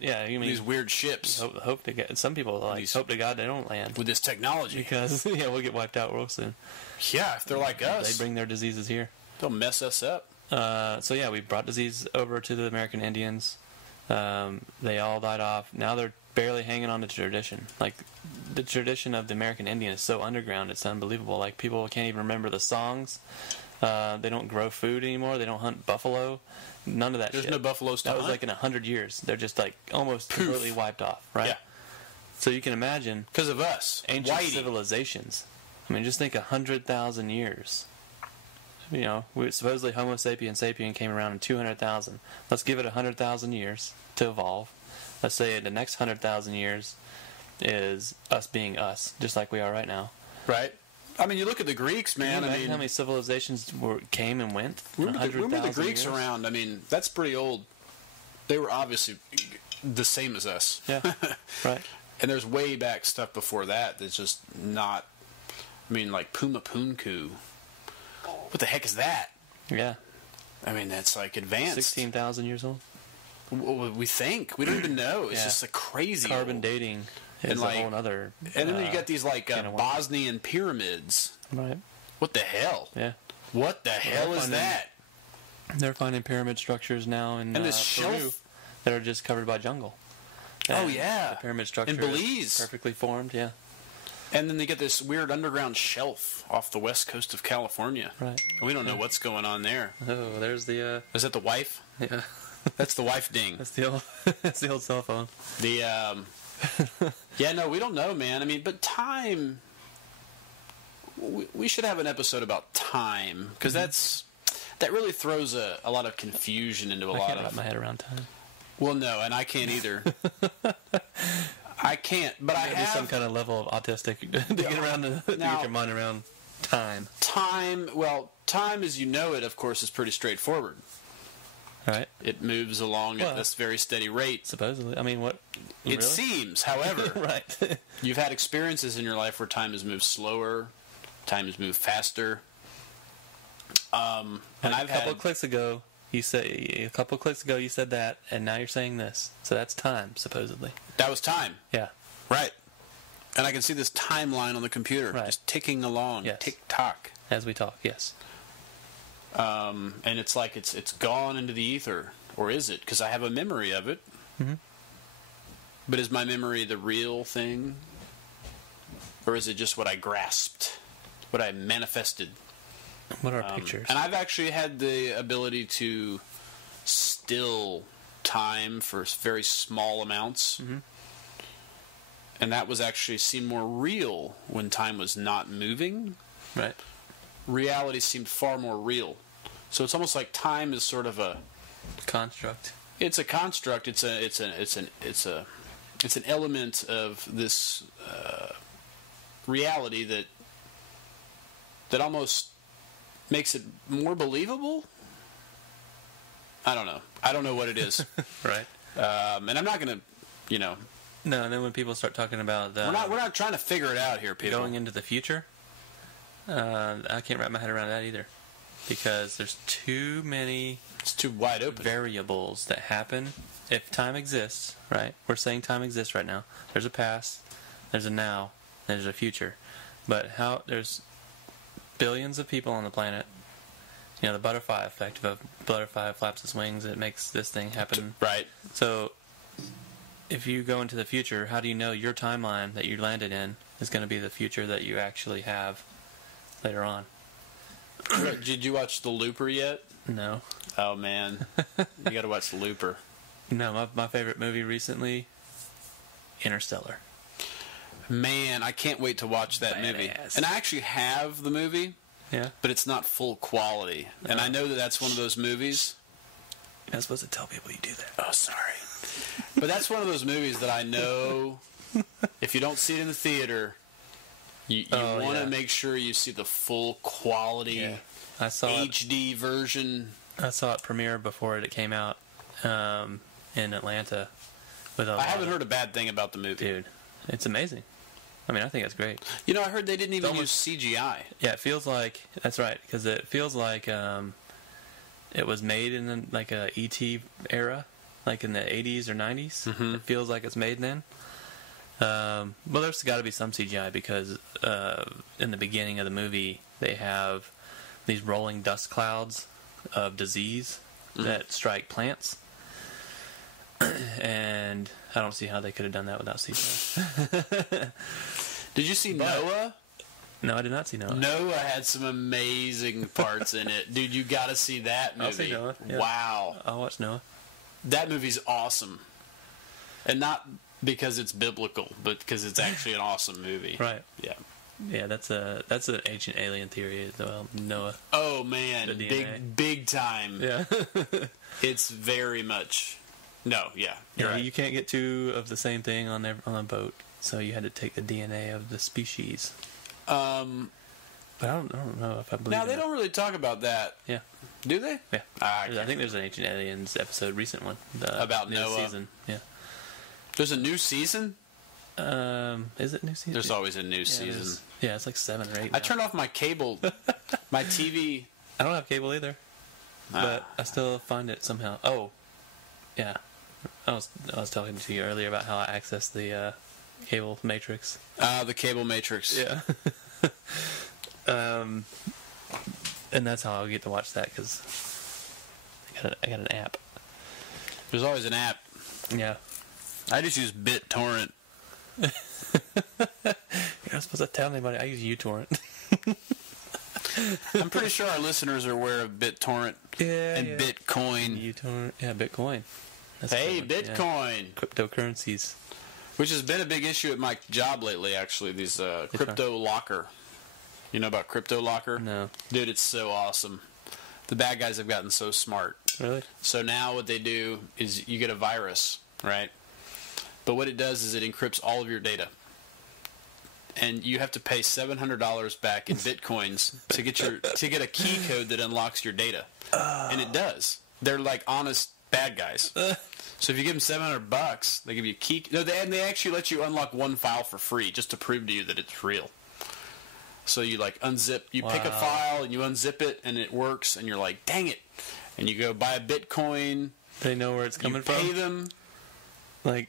yeah. You mean these weird ships. Hope to get. Some people hope to God they don't land with this technology because we'll get wiped out real soon. Yeah, if they're like us, they bring their diseases here. They'll mess us up. We brought disease over to the American Indians. They all died off. Now they're barely hanging on to tradition. Like, the tradition of the American Indian is so underground, it's unbelievable. Like, people can't even remember the songs. They don't grow food anymore. They don't hunt buffalo. None of that There's shit. no buffaloes to That was hunt? like in 100 years. They're just like almost completely wiped off, right? Yeah. So you can imagine. Because of us. Ancient civilizations. I mean, just think 100,000 years. Supposedly Homo sapien came around in 200,000. Let's give it 100,000 years to evolve. Let's say the next 100,000 years is us being us, just like we are right now. Right. I mean, you look at the Greeks, man. Can you imagine how many civilizations came and went? Remember the Greeks years? around? I mean, that's pretty old. They were obviously the same as us. Yeah. Right. And there's way back stuff before that that's just not. I mean, like Puma Punku. What the heck is that? Yeah. I mean, that's like advanced. 16,000 years old. We think. We don't even know. It's just a crazy carbon dating is a whole other. And then you got these like Bosnian pyramids. Right. What the hell? Yeah. What the hell is that? They're finding pyramid structures now in this Peru shelf that are just covered by jungle. Oh yeah. The pyramid structure in Belize, is perfectly formed. Yeah. And then they get this weird underground shelf off the west coast of California. Right. We don't know what's going on there. Oh, there's the. Is that the wife? Yeah. That's the wife ding. That's the old. That's the old cell phone. Yeah, no, we don't know, man. I mean, but time. We should have an episode about time because that really throws a lot of confusion into I can't wrap my head around time. Well, no, and I can't either. I can't, but I have some kind of level of autistic to get around to get your mind around time. Time as you know it, of course, is pretty straightforward. Right. It moves along at this very steady rate. Supposedly. I mean, what? It seems, however. Right. You've had experiences in your life where time has moved slower, time has moved faster. And a couple of clicks ago, you said that, and now you're saying this. So that's time, supposedly. That was time. Yeah. Right. And I can see this timeline on the computer just ticking along. Yes. Tick-tock. As we talk, yes. And it's like it's gone into the ether. Or is it? Because I have a memory of it. Mm-hmm. But is my memory the real thing? Or is it just what I grasped? What I manifested? What are pictures? And I've actually had the ability to still time for very small amounts. Mm-hmm. And that was actually seemed more real when time was not moving. Right. Reality seemed far more real. So it's almost like time is sort of a construct. It's a construct. It's an element of this reality that almost makes it more believable. I don't know. I don't know what it is. Right. And I'm not going to, No, and then when people start talking about we're not trying to figure it out here, people. Going into the future, I can't wrap my head around that either, because there's too many. It's too wide open. Variables that happen if time exists. Right. We're saying time exists right now. There's a past. There's a now. There's a future. But there's billions of people on the planet. The butterfly effect. If a butterfly flaps its wings, it makes this thing happen. Right. So, if you go into the future, how do you know your timeline that you landed in is going to be the future that you actually have later on? Did you watch The Looper yet? No. Oh, man. You got to watch The Looper. No, my favorite movie recently, Interstellar. Man, I can't wait to watch that movie. And I actually have the movie. Yeah. But it's not full quality. And I know that that's one of those movies You're not supposed to tell people you do that. Oh, sorry. But that's one of those movies that I know if you don't see it in the theater, you want to make sure you see the full quality I saw HD version. I saw it premiere before it came out in Atlanta. I haven't heard a bad thing about the movie. Dude, it's amazing. I mean, I think it's great. You know, I heard they didn't even use CGI. Yeah, it feels like... That's right, because it feels like it was made in like a E.T. era, like in the 80s or 90s. Mm-hmm. It feels like it's made then. Well, there's got to be some CGI because in the beginning of the movie, they have these rolling dust clouds of disease that strike plants. And I don't see how they could have done that without CGI. Did you see Noah? No, I did not see Noah. Noah had some amazing parts in it. Dude, you got to see that movie. I'll see Noah. Yeah. Wow. I'll watch Noah. That movie's awesome. And not because it's biblical, but because it's actually an awesome movie. Right. Yeah. Yeah, that's an ancient alien theory as well. Noah. Oh man, big time. Yeah. It's very much. No, yeah, you're right. You can't get two of the same thing on a boat, so you had to take the DNA of the species. But I don't know if I believe. Now they don't really talk about that. Yeah. Do they? Yeah. I think there's an Ancient Aliens episode, recent one about Noah. Season. Yeah. There's a new season. Is it new season? There's always a new season. Yeah, it's like 7 or 8. I turned off my cable, my TV. I don't have cable either, but I still find it somehow. Oh, yeah. I was talking to you earlier about how I access the cable matrix. The cable matrix. Yeah. And that's how I'll get to watch that because I got an app. There's always an app. Yeah. I just use BitTorrent. You're not supposed to tell anybody. I use uTorrent. I'm pretty sure our listeners are aware of BitTorrent and Bitcoin. uTorrent. Yeah, Bitcoin. That's Bitcoin. Yeah. Cryptocurrencies. Which has been a big issue at my job lately, actually. These crypto locker. You know about crypto locker? No. Dude, it's so awesome. The bad guys have gotten so smart. Really? So now what they do is you get a virus, right? But what it does is it encrypts all of your data. And you have to pay $700 back in bitcoins to get a key code that unlocks your data. And it does. They're like honest bad guys. So if you give them $700, they give you a key. No, they actually let you unlock one file for free just to prove to you that it's real. So you like unzip, you pick a file and you unzip it and it works and you're like, dang it. And you go buy a Bitcoin. They know where it's coming from. Pay them. Like,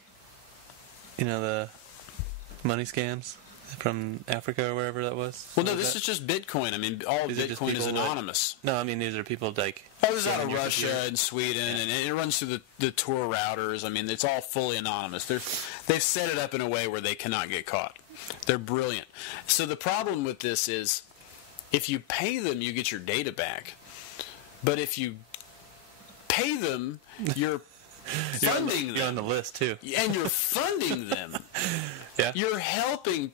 you know, the money scams from Africa or wherever that was. Well, no, this is just Bitcoin. I mean, all Bitcoin is anonymous. No, I mean, these are people like... Oh, this is out of Russia and Sweden, and it runs through the Tor routers. I mean, it's all fully anonymous. They've set it up in a way where they cannot get caught. They're brilliant. So the problem with this is, if you pay them, you get your data back. But if you pay them, you're funding them. You're on the list, too. And you're funding them. Yeah. You're helping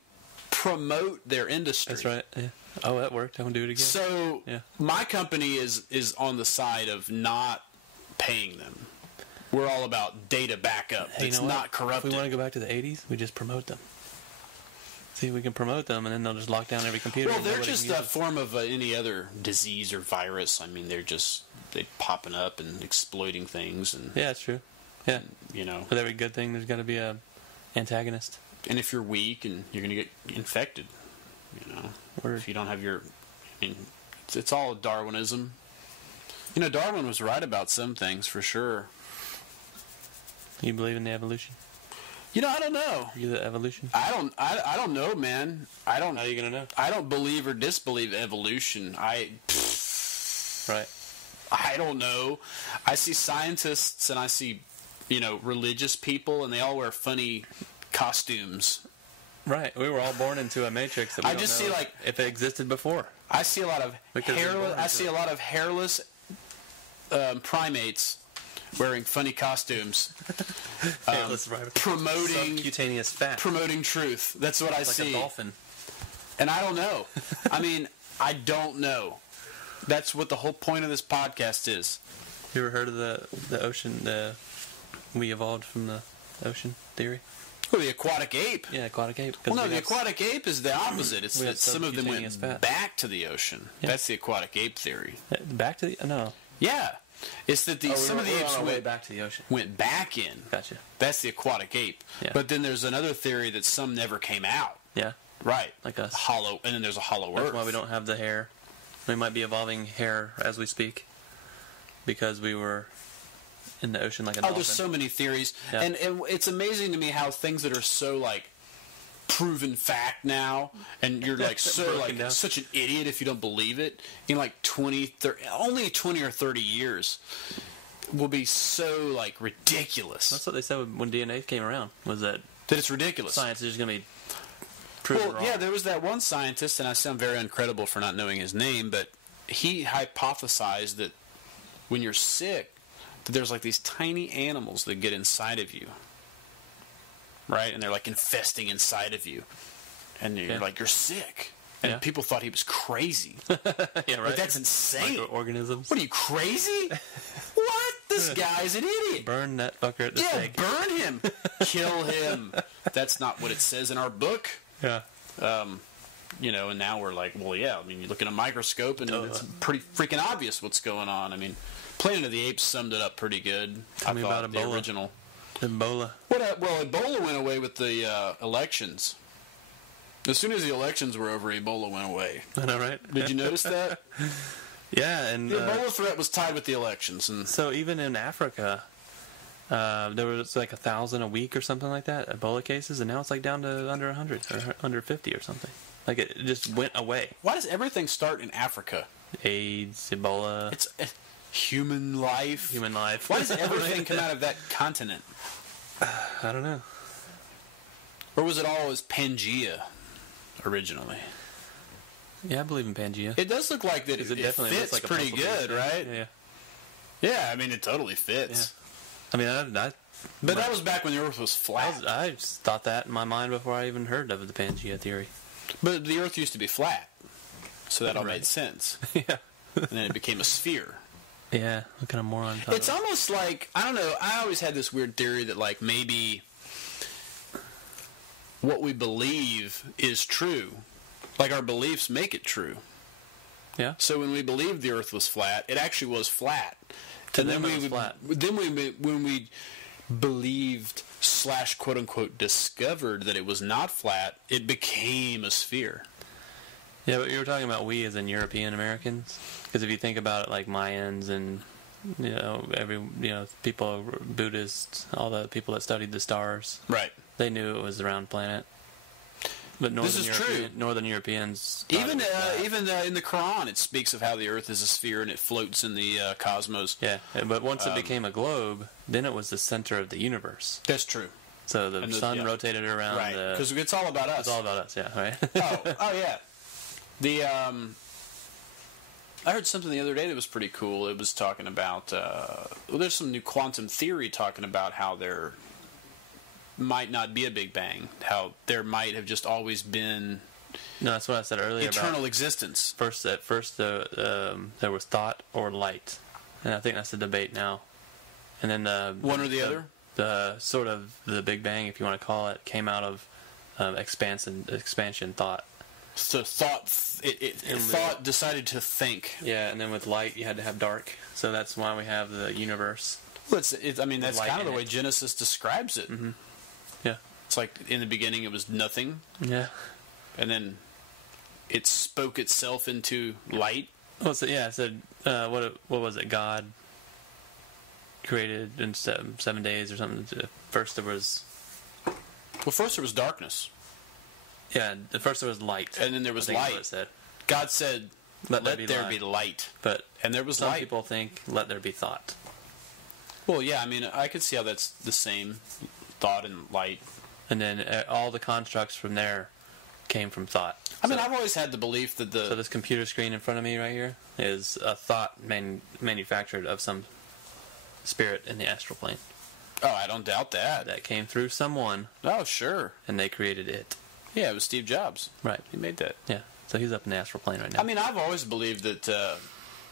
promote their industry. That's right. Yeah. Oh, that worked. I'm going to do it again. So my company is on the side of not paying them. We're all about data backup. It's not corrupted. If we want to go back to the 80s, we just promote them. See, we can promote them, and then they'll just lock down every computer. Well, they're just a form of any other disease or virus. I mean, they're popping up and exploiting things. And yeah, that's true. Yeah. And, you know. With every good thing, there's got to be a antagonist. And if you're weak and you're going to get infected, you know. Word. If you don't have your... I mean, it's all Darwinism. You know, Darwin was right about some things, for sure. You believe in the evolution? You know, I don't know. You the evolution? I don't know, man. I don't. How are you gonna know? I don't believe or disbelieve evolution. Right. I don't know. I see scientists and I see, religious people, and they all wear funny costumes. Right. We were all born into a matrix that we don't know if it existed before. I see a lot of hairless primates wearing funny costumes, promoting subcutaneous fat, promoting truth. That's what I see. Like a dolphin. And I don't know. I mean, I don't know. That's what the whole point of this podcast is. You ever heard of the ocean? We evolved from the ocean theory. Well, the aquatic ape. Yeah, aquatic ape. Well, no, the aquatic ape is the opposite. It's that some of them went back to the ocean. Yeah. That's the aquatic ape theory. Back to the no. Yeah, it's that some of the apes went back to the ocean. Went back in. Gotcha. That's the aquatic ape. Yeah. But then there's another theory that some never came out. Yeah. Right. Like us. Hollow, and then there's a hollow Earth. That's why we don't have the hair. We might be evolving hair as we speak, because we were in the ocean like a dolphin. There's so many theories, yeah. and it's amazing to me how things that are so like proven fact now, and you're like so like such an idiot if you don't believe it. In like only 20 or 30 years, will be so like ridiculous. That's what they said when DNA came around. Was that it's ridiculous. Science is just going to be proven wrong. Yeah, there was that one scientist, and I sound very incredible for not knowing his name, but he hypothesized that when you're sick, that there's like these tiny animals that get inside of you, right? And they're like infesting inside of you, and you're like, you're sick. And people thought he was crazy. Yeah, right. Like, that's insane. Microorganisms. What are you, crazy? What? This guy's an idiot. Burn that fucker at the stake. Burn him. Kill him. That's not what it says in our book. Yeah. And now we're like, well, yeah. I mean, you look at a microscope, and it's pretty freaking obvious what's going on. I mean, Planet of the Apes summed it up pretty good. Tell me about Ebola. The original. Ebola. Well, Ebola went away with the elections. As soon as the elections were over, Ebola went away. I know, right? Did you notice that? Yeah, and the Ebola threat was tied with the elections. And so even in Africa, there was like 1,000 a week or something like that, Ebola cases, and now it's like down to under 100 or under 50 or something. Like it just went away. Why does everything start in Africa? AIDS, Ebola. It's human life. Human life. Why does everything come out of that continent? I don't know. Or was it always Pangaea originally? Yeah, I believe in Pangaea. It does look like that. It definitely fits like pretty good, right? Yeah. Yeah, I mean, it totally fits. Yeah. I mean, but that was back when the Earth was flat. I thought that in my mind before I even heard of the Pangaea theory. But the Earth used to be flat, so that all made sense. Yeah. And then it became a sphere. Yeah, what kind of moron? It's almost like, I don't know, I always had this weird theory that like maybe what we believe is true. Like our beliefs make it true. Yeah. So when we believed the Earth was flat, it actually was flat. And then it was flat. Then when we believed / quote unquote discovered that it was not flat, it became a sphere. Yeah, but you were talking about we as in European Americans, because if you think about it, like Mayans and people, Buddhists, all the people that studied the stars, right? They knew it was a round planet. But this is true. Northern Europeans, even in the Quran, it speaks of how the Earth is a sphere and it floats in the cosmos. Yeah, but once it became a globe, then it was the center of the universe. That's true. So the sun rotated around. Right, because it's all about us. It's all about us, yeah, right? oh yeah. I heard something the other day that was pretty cool. It was talking about, there's some new quantum theory talking about how there might not be a Big Bang, how there might have just always been. No, that's what I said earlier. Eternal about existence. At first, there was thought or light, and I think that's the debate now. And then one or the other. The sort of the Big Bang, if you want to call it, came out of expansion thought. So thought decided to think. Yeah, and then with light, you had to have dark. So that's why we have the universe. Well, I mean, that's kind of the way Genesis describes it. Mm-hmm. Yeah. It's like in the beginning it was nothing. Yeah. And then it spoke itself into light. Well, so, yeah, it said, what was it? God created in 7 days or something. First there was darkness. Yeah, at first there was light. And then there was light. It said. God said, let there be light. And there was some light. Some people think, let there be thought. Well, yeah, I mean, I could see how that's the same, thought and light. And then all the constructs from there came from thought. I mean, I've always had the belief that So this computer screen in front of me right here is a thought manufactured of some spirit in the astral plane. Oh, I don't doubt that. That came through someone. Oh, sure. And they created it. Yeah, it was Steve Jobs. Right. He made that. Yeah. So he's up in the astral plane right now. I mean, I've always believed that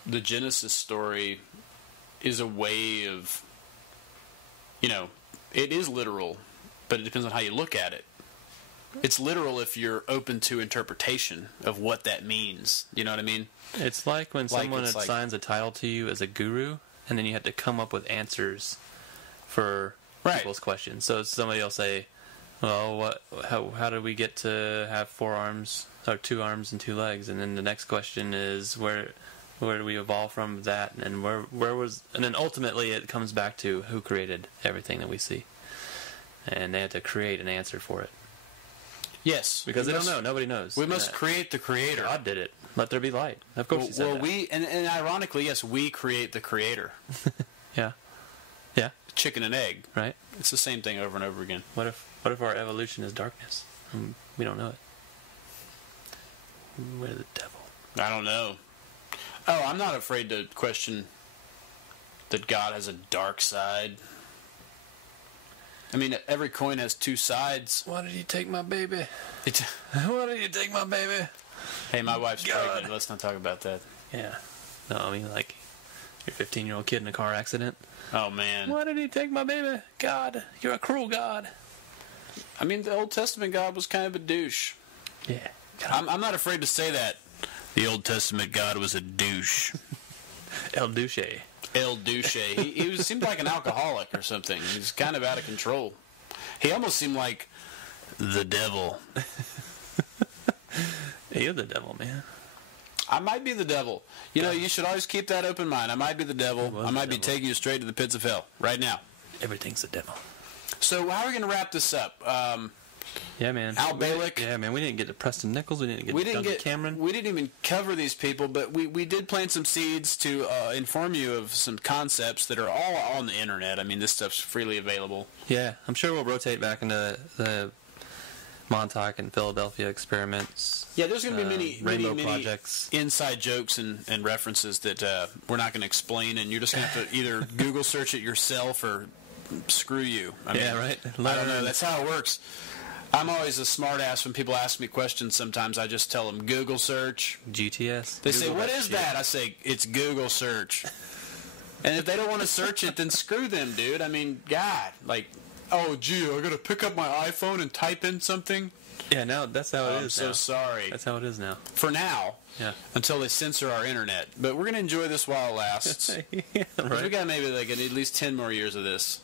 the Genesis story is a way of, it is literal, but it depends on how you look at it. It's literal if you're open to interpretation of what that means. You know what I mean? It's like when someone assigns a title to you as a guru, and then you have to come up with answers for people's questions. So somebody will say, well, how did we get to have 4 arms, or 2 arms and 2 legs? And then the next question is, where did we evolve from that? And and then ultimately it comes back to who created everything that we see. And they have to create an answer for it. Yes. Because they don't know. Nobody knows. We must create the creator. God did it. Let there be light. Of course he said that. And ironically, yes, we create the creator. Yeah. Yeah. Chicken and egg. Right. It's the same thing over and over again. What if our evolution is darkness? We don't know it. We're the devil. I don't know. Oh, I'm not afraid to question that God has a dark side. I mean, every coin has 2 sides. Why did he take my baby? Why did he take my baby? Hey, my wife's pregnant. Let's not talk about that. Yeah. No, I mean, like, your 15-year-old kid in a car accident. Oh, man. Why did he take my baby? God, you're a cruel God. I mean, the Old Testament God was kind of a douche. Yeah. I'm not afraid to say that. The Old Testament God was a douche. El Douche. El Douche. He seemed like an alcoholic or something. He's kind of out of control. He almost seemed like the devil. You're the devil, man. I might be the devil. You should always keep that open mind. I might be the devil. I might be taking you straight to the pits of hell right now. Everything's the devil. So how are we going to wrap this up? Yeah, man. Al Bielek. Yeah, man. We didn't get to Preston Nichols. We didn't get to Doug Cameron. We didn't even cover these people, but we did plant some seeds to inform you of some concepts that are all on the internet. I mean, this stuff's freely available. Yeah, I'm sure we'll rotate back into the Montauk and Philadelphia experiments. Yeah, there's going to be many projects, inside jokes and references that we're not going to explain, and you're just going to have to either Google search it yourself or screw you. I mean, right. I don't know. That's how it works. I'm always a smart ass when people ask me questions. Sometimes I just tell them Google search. GTS. They say, what is that? I say, it's Google search. And if they don't want to search it, then screw them, dude. I mean, God, like, oh, gee, I got to pick up my iPhone and type in something? Yeah, now that's how it is. I'm so sorry. That's how it is now. For now. Yeah. Until they censor our internet. But we're going to enjoy this while it lasts. Yeah, right. We got maybe like at least 10 more years of this.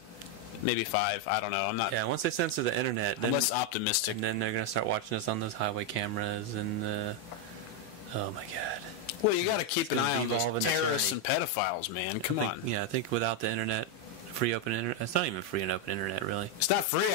Maybe 5. I don't know. I'm not. Yeah, once they censor the internet, I'm less optimistic. And then they're going to start watching us on those highway cameras and oh my God. Well, you got to keep an eye on those terrorists and pedophiles, man. Come on. Yeah, I think without the internet, free open internet, it's not even free and open internet, really. It's not free.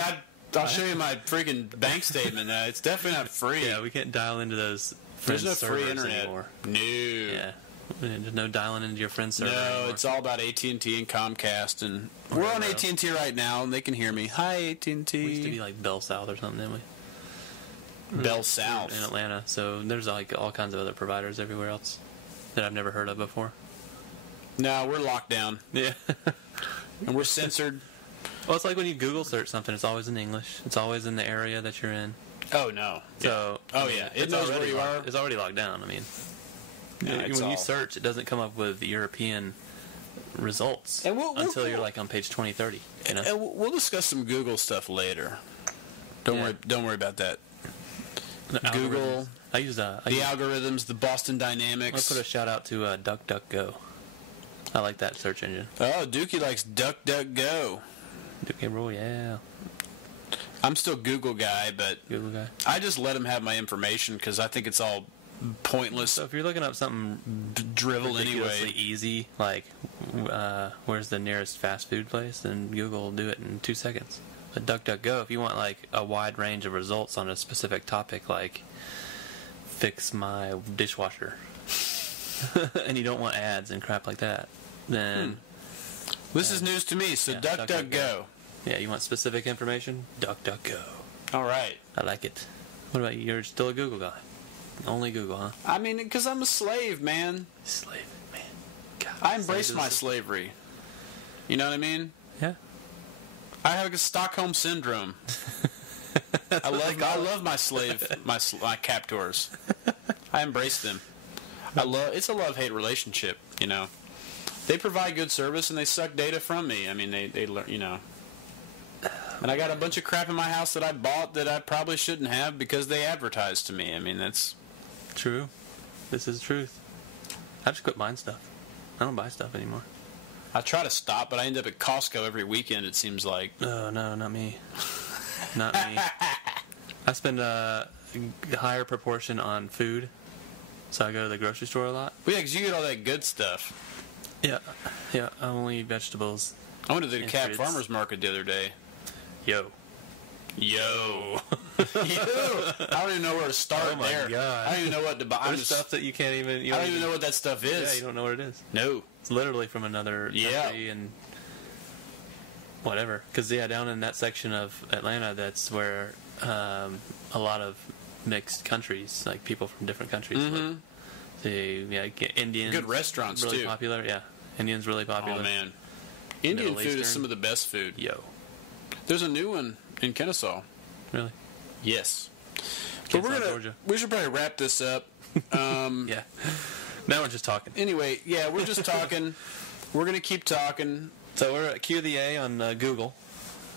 I'll show you my freaking bank statement. It's definitely not free. Yeah, we can't dial into those. There's no free internet anymore. No. Yeah. There's no dialing into your friend's server anymore. It's all about AT&T and Comcast, and we're on AT&T right now, and they can hear me. Hi, AT&T. We used to be like Bell South or something, didn't we? Bell South in Atlanta. So there's like all kinds of other providers everywhere else that I've never heard of before. No, we're locked down. Yeah. And we're censored. Well, it's like when you Google search something, it's always in English. It's always in the area that you're in. Oh, no. So, yeah. It knows where you are. It's already locked down. I mean, when you search, it doesn't come up with European results until you're like on page 20, 30. You know? And we'll discuss some Google stuff later. Don't worry about that. Google. I use the algorithms, the Boston Dynamics. I'll put a shout out to DuckDuckGo. I like that search engine. Oh, Dukey likes DuckDuckGo. Dukey rule, yeah. I'm still Google guy, but I just let him have my information because I think it's all pointless. So if you're looking up something drivel ridiculously easy, like where's the nearest fast food place, then Google will do it in 2 seconds. But DuckDuckGo, if you want like a wide range of results on a specific topic, like fix my dishwasher, and you don't want ads and crap like that, then this is news to me. So DuckDuckGo. Yeah, you want specific information? DuckDuckGo. All right. I like it. What about you? You're still a Google guy. Only Google, huh? I mean, because I'm a slave, man. Slave, man. God, I embrace my slavery. You know what I mean? Yeah. I have like a Stockholm syndrome. I love my slave, my captors. I embrace them. It's a love-hate relationship, you know. They provide good service and they suck data from me. I mean, they learn, you know. And I got a bunch of crap in my house that I bought that I probably shouldn't have because they advertised to me. I mean, that's true. This is the truth. I just quit buying stuff. I don't buy stuff anymore. I try to stop, but I end up at Costco every weekend, it seems like. Oh, no, not me. Not me. I spend a higher proportion on food, so I go to the grocery store a lot. Well, yeah, because you get all that good stuff. Yeah, I only eat vegetables. I went to the DeKalb Farmers Market the other day. Yo. Yo. I don't even know where to start Oh my there. God. I don't even know what to buy. There's stuff that you can't even... I don't even know what that stuff is. Yeah, you don't know what it is. No. It's literally from another country and whatever. Because, down in that section of Atlanta, that's where a lot of mixed countries, like people from different countries live. Indians... Good restaurants, really too. Popular, yeah. Indians really popular. Oh, man. Indian Middle food Eastern. is some of the best food. Yo. There's a new one in Kennesaw. Really? Yes. Kennesaw, Georgia. We should probably wrap this up. Yeah. Now we're just talking. Anyway, yeah, we're just talking. We're going to keep talking. So we're at Q the A on Google,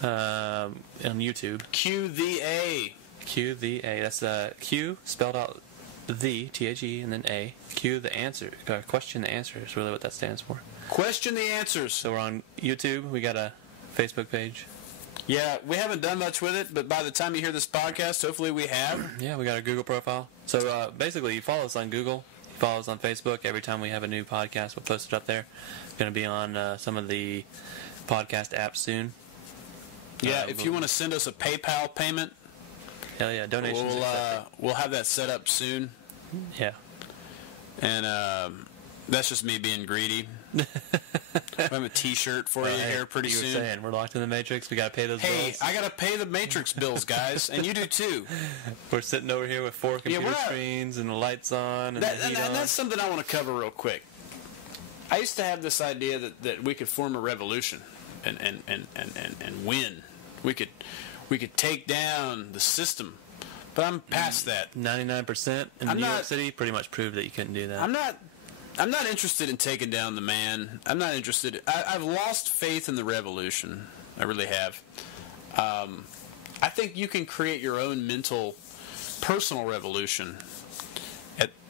on YouTube. Q the A. Q the A. That's Q spelled out the, T-H-E, and then A. Q the answer. Question the answer is really what that stands for. Question the answers. So we're on YouTube. We got a Facebook page. Yeah, we haven't done much with it, but by the time you hear this podcast, hopefully we have. Yeah, we got a Google profile. So basically, you follow us on Google. You follow us on Facebook. Every time we have a new podcast, we'll post it up there. Going to be on some of the podcast apps soon. Yeah, if you want to send us a PayPal payment, hell yeah, donations. We'll have that set up soon. Yeah. And that's just me being greedy. I have a T-shirt for you here pretty soon. You were saying, we're locked in the Matrix. We got to pay those bills. Hey, I got to pay the Matrix bills, guys, and you do too. We're sitting over here with 4 computer screens and the lights on and the heat on. That's something I want to cover real quick. I used to have this idea that we could form a revolution and win. We could take down the system, but I'm past that. 99% in New York City pretty much proved that you couldn't do that. I'm not interested in taking down the man. I'm not interested. I've lost faith in the revolution. I really have. I think you can create your own mental, personal revolution,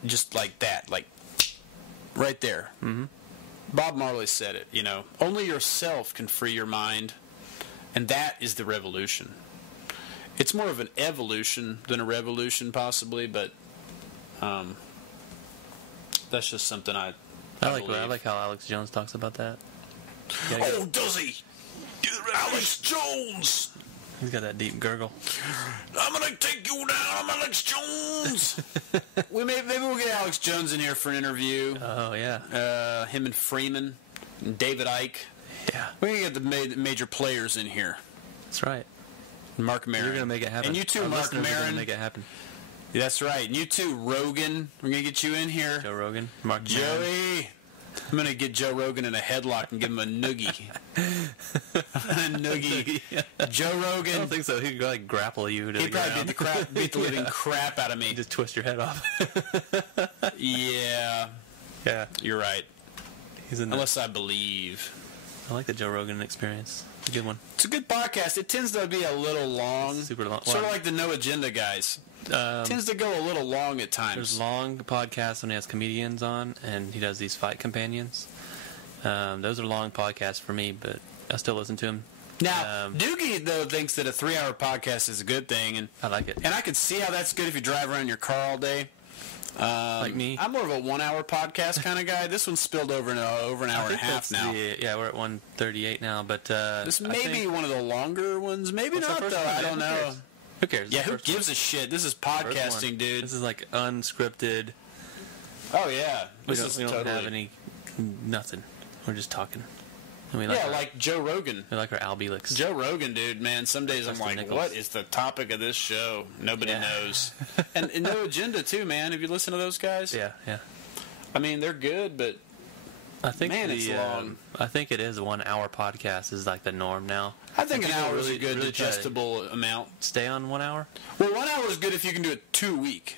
just like that, like right there. Mm-hmm. Bob Marley said it. Only yourself can free your mind, and that is the revolution. It's more of an evolution than a revolution, possibly, but. That's just something I like how Alex Jones talks about that. Oh, does he? Alex Jones! He's got that deep gurgle. I'm going to take you down, I'm Alex Jones! Maybe we'll get Alex Jones in here for an interview. Oh, yeah. Him and Freeman and David Icke. Yeah. We're going to get the major players in here. That's right. Mark Maron. You're going to make it happen. And you too, Mark Maron. Going to make it happen. That's right. And you too, Rogan. We're going to get you in here. Joe Rogan. Mark Joey. I'm going to get Joe Rogan in a headlock and give him a noogie. A noogie. Joe Rogan. I don't think so. He could grapple you to He'd the probably ground. beat the living crap out of me. Just twist your head off. Yeah. Yeah. You're right. He's in Unless I believe. I like the Joe Rogan experience. It's a good one. It's a good podcast. It tends to be a little long. It's super long. Sort of like the No Agenda guys. Tends to go a little long at times. There's long podcasts when he has comedians on, and he does these fight companions. Those are long podcasts for me, but I still listen to him. Now, Dukey, though, thinks that a 3-hour podcast is a good thing. And I like it. And I could see how that's good if you drive around in your car all day. Like me. I'm more of a 1-hour podcast kind of guy. This one's spilled over an hour and a half now. Yeah, we're at 1:38 now, but... this may be one of the longer ones. Maybe not, though. I don't know. Who cares? Yeah, who gives a shit? This is podcasting, dude. This is like unscripted. Oh, yeah. We don't have any... Nothing. We're just talking. And we like Joe Rogan. We like our Al Bieleks. Joe Rogan, dude, man. Some days I'm like, what is the topic of this show? Nobody knows. and No Agenda, too, man. Have you listened to those guys? Yeah. I mean, they're good, but... I think it's long. I think it is a 1-hour podcast is like the norm now. I think an hour is a good digestible amount. Stay on 1 hour? Well, 1 hour is good if you can do it 2 a week.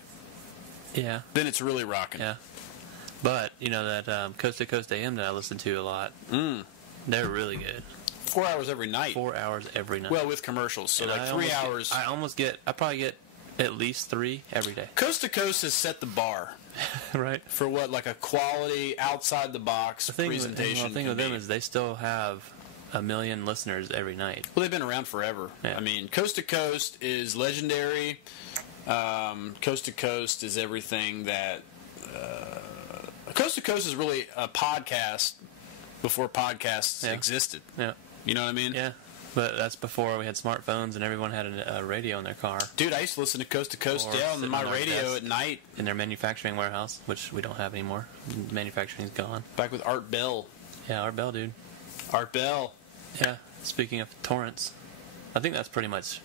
Yeah. Then it's really rocking. Yeah. But that Coast to Coast AM that I listen to a lot. They're really good. 4 hours every night. 4 hours every night. Well, with commercials, so like 3 hours. I probably get at least 3 every day. Coast to Coast has set the bar. Right. For what, like a quality, outside the box presentation. The thing with them is they still have 1 million listeners every night. Well, they've been around forever. Yeah. I mean, Coast to Coast is legendary. Coast to Coast is everything that... Coast to Coast is really a podcast before podcasts existed. Yeah. You know what I mean? Yeah. But that's before we had smartphones and everyone had a radio in their car. Dude, I used to listen to Coast on my radio at night. In their manufacturing warehouse, which we don't have anymore. Manufacturing's gone. Back with Art Bell. Yeah, Art Bell, dude. Art Bell. Yeah. Speaking of torrents, I think that's pretty much...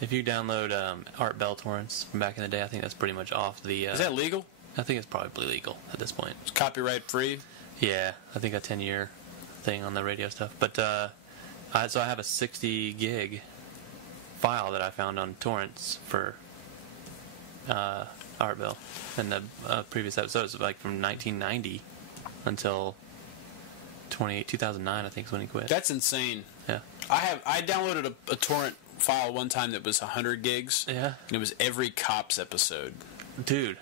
If you download Art Bell torrents from back in the day, I think that's pretty much off the... Is that legal? I think it's probably legal at this point. It's copyright free? Yeah, I think a 10-year thing on the radio stuff. But, so I have a 60 gig file that I found on torrents for Art Bell. And the previous episodes, like from 1990 until 2009, I think is when he quit. That's insane. Yeah. I downloaded a torrent file one time that was 100 gigs. Yeah. And it was every Cops episode. Dude.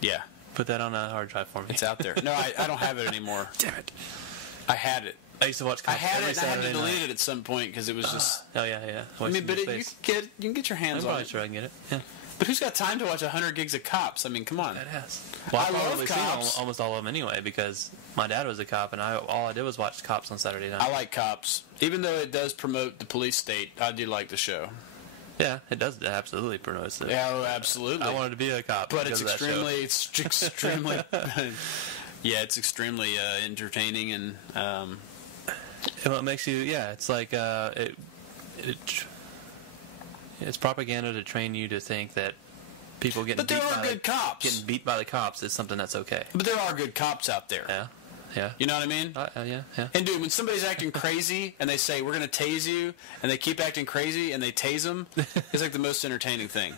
Yeah. Put that on a hard drive for me. It's out there. No, I don't have it anymore. Damn it. I had it. I used to watch Cops I had every it, and I had to Saturday delete night. it at some point because it was just... Oh, yeah. I mean, but you can get your hands I'm on probably it. sure I can get it. Yeah. But who's got time to watch 100 gigs of Cops? I mean, come on. That has. Well, I I've love probably seen Cops. almost all of them anyway because my dad was a cop, and all I did was watch Cops on Saturday night. I like Cops. Even though it does promote the police state, I do like the show. Yeah, it does. It absolutely promotes it. Yeah, oh, absolutely. I wanted to be a cop, but it's because of that show. extremely, yeah, it's extremely entertaining and. Well, it makes you, it's like it's propaganda to train you to think that people getting getting beat by the cops is something that's okay. But there are good cops out there. Yeah. You know what I mean? Yeah. And dude, when somebody's acting crazy and they say we're gonna tase you, and they keep acting crazy and they tase them, it's like the most entertaining thing.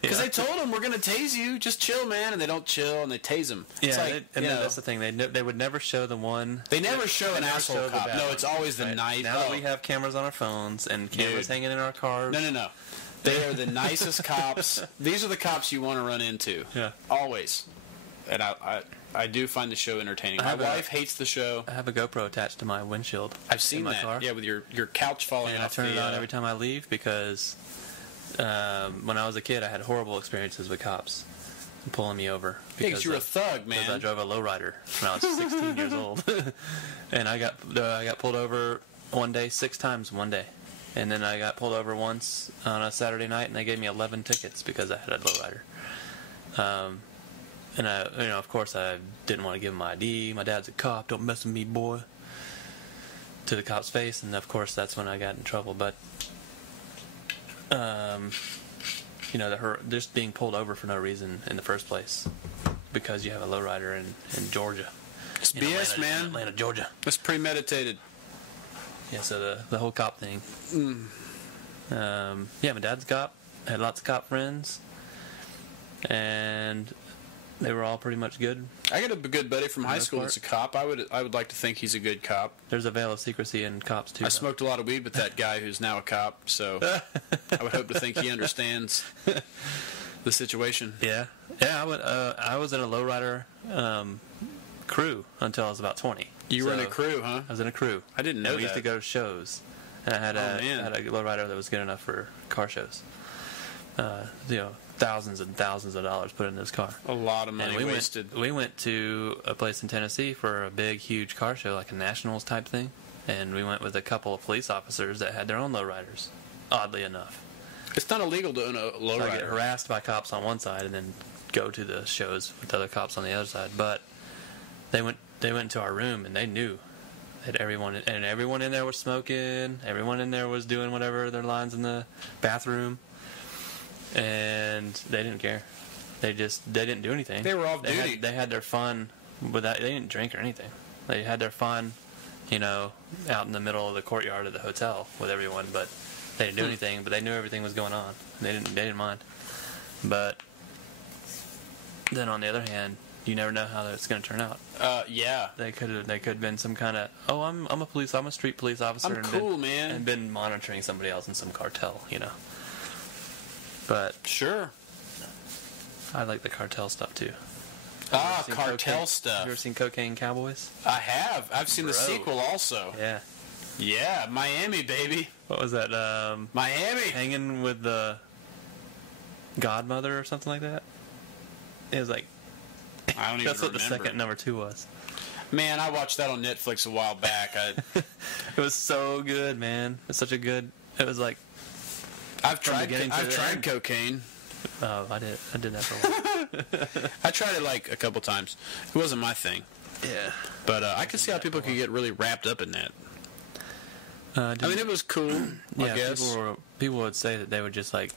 Because they told them we're gonna tase you, just chill, man, and they don't chill and they tase them. Yeah, that's the thing. They would never show the one. They never show an asshole cop. No, it's always the right. nice. Now that we have cameras on our phones and cameras hanging in our cars. No. They are the nicest cops. These are the cops you want to run into. Yeah. Always. And I do find the show entertaining. My wife hates the show. I have a GoPro attached to my windshield. I've seen my that. car. Yeah, with your couch falling and off. I turn it on every time I leave because when I was a kid, I had horrible experiences with cops pulling me over. Because you're a thug, man. Because I drove a lowrider when I was 16 years old, and I got pulled over 6 times one day, and then I got pulled over once on a Saturday night, and they gave me 11 tickets because I had a lowrider. And of course, I didn't want to give him my ID. My dad's a cop. Don't mess with me, boy. To the cop's face, and of course, that's when I got in trouble. But just being pulled over for no reason in the first place because you have a lowrider in Georgia. It's BS, man. Atlanta, Georgia. It's premeditated. Yeah, so the whole cop thing. My dad's a cop. I had lots of cop friends, and they were all pretty much good. I got a good buddy from high school that's a cop. I would like to think he's a good cop. There's a veil of secrecy in cops too. I smoked a lot of weed with that guy who's now a cop, so I would hope to think he understands the situation. Yeah. I was in a lowrider crew until I was about 20. You were in a crew, huh? I was in a crew. I didn't know that. We used to go to shows, and I had a lowrider that was good enough for car shows. Thousands and thousands of dollars put in this car. A lot of money wasted. We went to a place in Tennessee for a big, huge car show, like a Nationals type thing, and we went with a couple of police officers that had their own lowriders, oddly enough. It's not illegal to own a lowrider. So I get harassed by cops on one side and then go to the shows with other cops on the other side. But they went into our room, and they knew that everyone in there was smoking, everyone in there was doing whatever their lines in the bathroom. And they didn't care. They didn't do anything. They were off duty. They had their fun without. They didn't drink or anything. They had their fun, out in the middle of the courtyard of the hotel with everyone. But they didn't do anything. But they knew everything was going on. They didn't mind. But then on the other hand, you never know how that's going to turn out. Yeah. They could have been some kind of, I'm a street police officer. I'm cool, man. And been monitoring somebody else in some cartel, But sure, I like the cartel stuff too. Cartel stuff. You ever seen Cocaine Cowboys? I have. I've seen the sequel also. Yeah. Yeah, Miami, baby. What was that? Miami. Hanging with the Godmother or something like that? It was like... I don't even That's what remember. the second number 2 was. Man, I watched that on Netflix a while back. It was so good, man. It's such a good... It was like... I've tried cocaine. Oh, I did that for a while. I tried it like a couple times. It wasn't my thing. Yeah. But I could see how people could get really wrapped up in that. I mean, it was cool, I guess. People would say that they would just, like,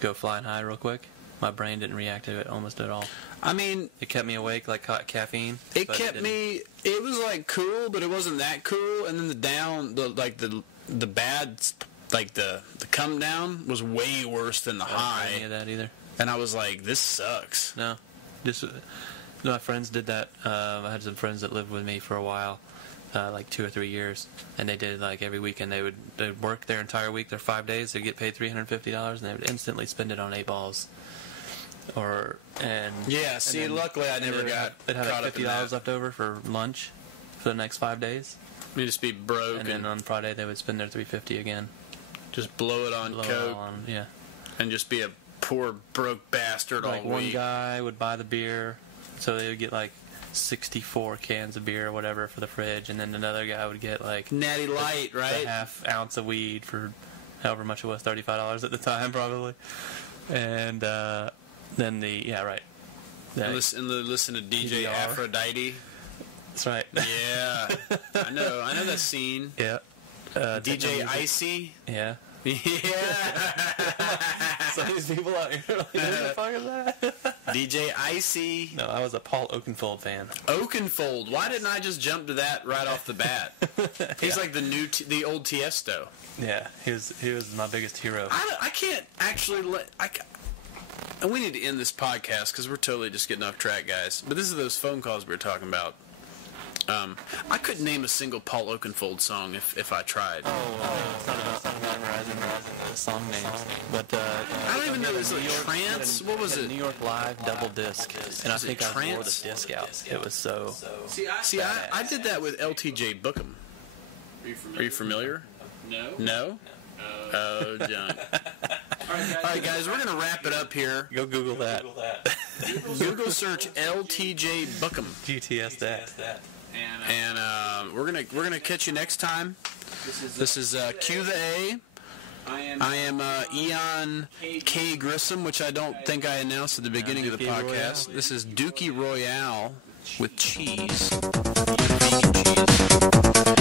go flying high real quick. My brain didn't react to it almost at all. I mean... It kept me awake like caffeine. It kept me... It was, like, cool, but it wasn't that cool. And then the bad... Like, the come down was way worse than the high. Any of that either. And I was like, this sucks. No. My friends did that. I had some friends that lived with me for a while, like 2 or 3 years, and they did like every weekend. They'd work their entire week, their 5 days. They'd get paid $350, and they would instantly spend it on 8 balls. Luckily I never got they'd have caught like up in $50 that. left over for lunch for the next 5 days. You just be broke, and then on Friday they would spend their $350 again. Just blow it on coke, yeah, and just be a poor broke bastard all week. One guy would buy the beer, so they would get like 64 cans of beer or whatever for the fridge, and then another guy would get like Natty Light, right? A half ounce of weed for however much it was, $35 at the time probably, and then listen to DJ PBR. Aphrodite. That's right. Yeah, I know that scene. Yeah. DJ Icy. Yeah. Yeah. Some of these people out here are like, who the fuck is that? DJ Icy. No, I was a Paul Oakenfold fan. Oakenfold. Why didn't I just jump to that right off the bat? He's like the old Tiesto. Yeah, he was my biggest hero. I can't actually and we need to end this podcast because we're totally just getting off track, guys. But this is those phone calls we were talking about. I couldn't name a single Paul Oakenfold song if I tried. It's not about memorizing the song names. But I don't even know. Is it Trance? What was it? New York Live double disc. And I think I wore the disc out. It was so... See, I did that with LTJ Bookham. Are you familiar? No? Oh, John. All right, guys, we're going to wrap it up here. Go Google that. Google search LTJ Bookham. GTS that. And we're gonna catch you next time. This is Q the A. I am Eon K. Grissom, which I don't think I announced at the beginning of the podcast. This is Dukey Royale with cheese. Vegan cheese.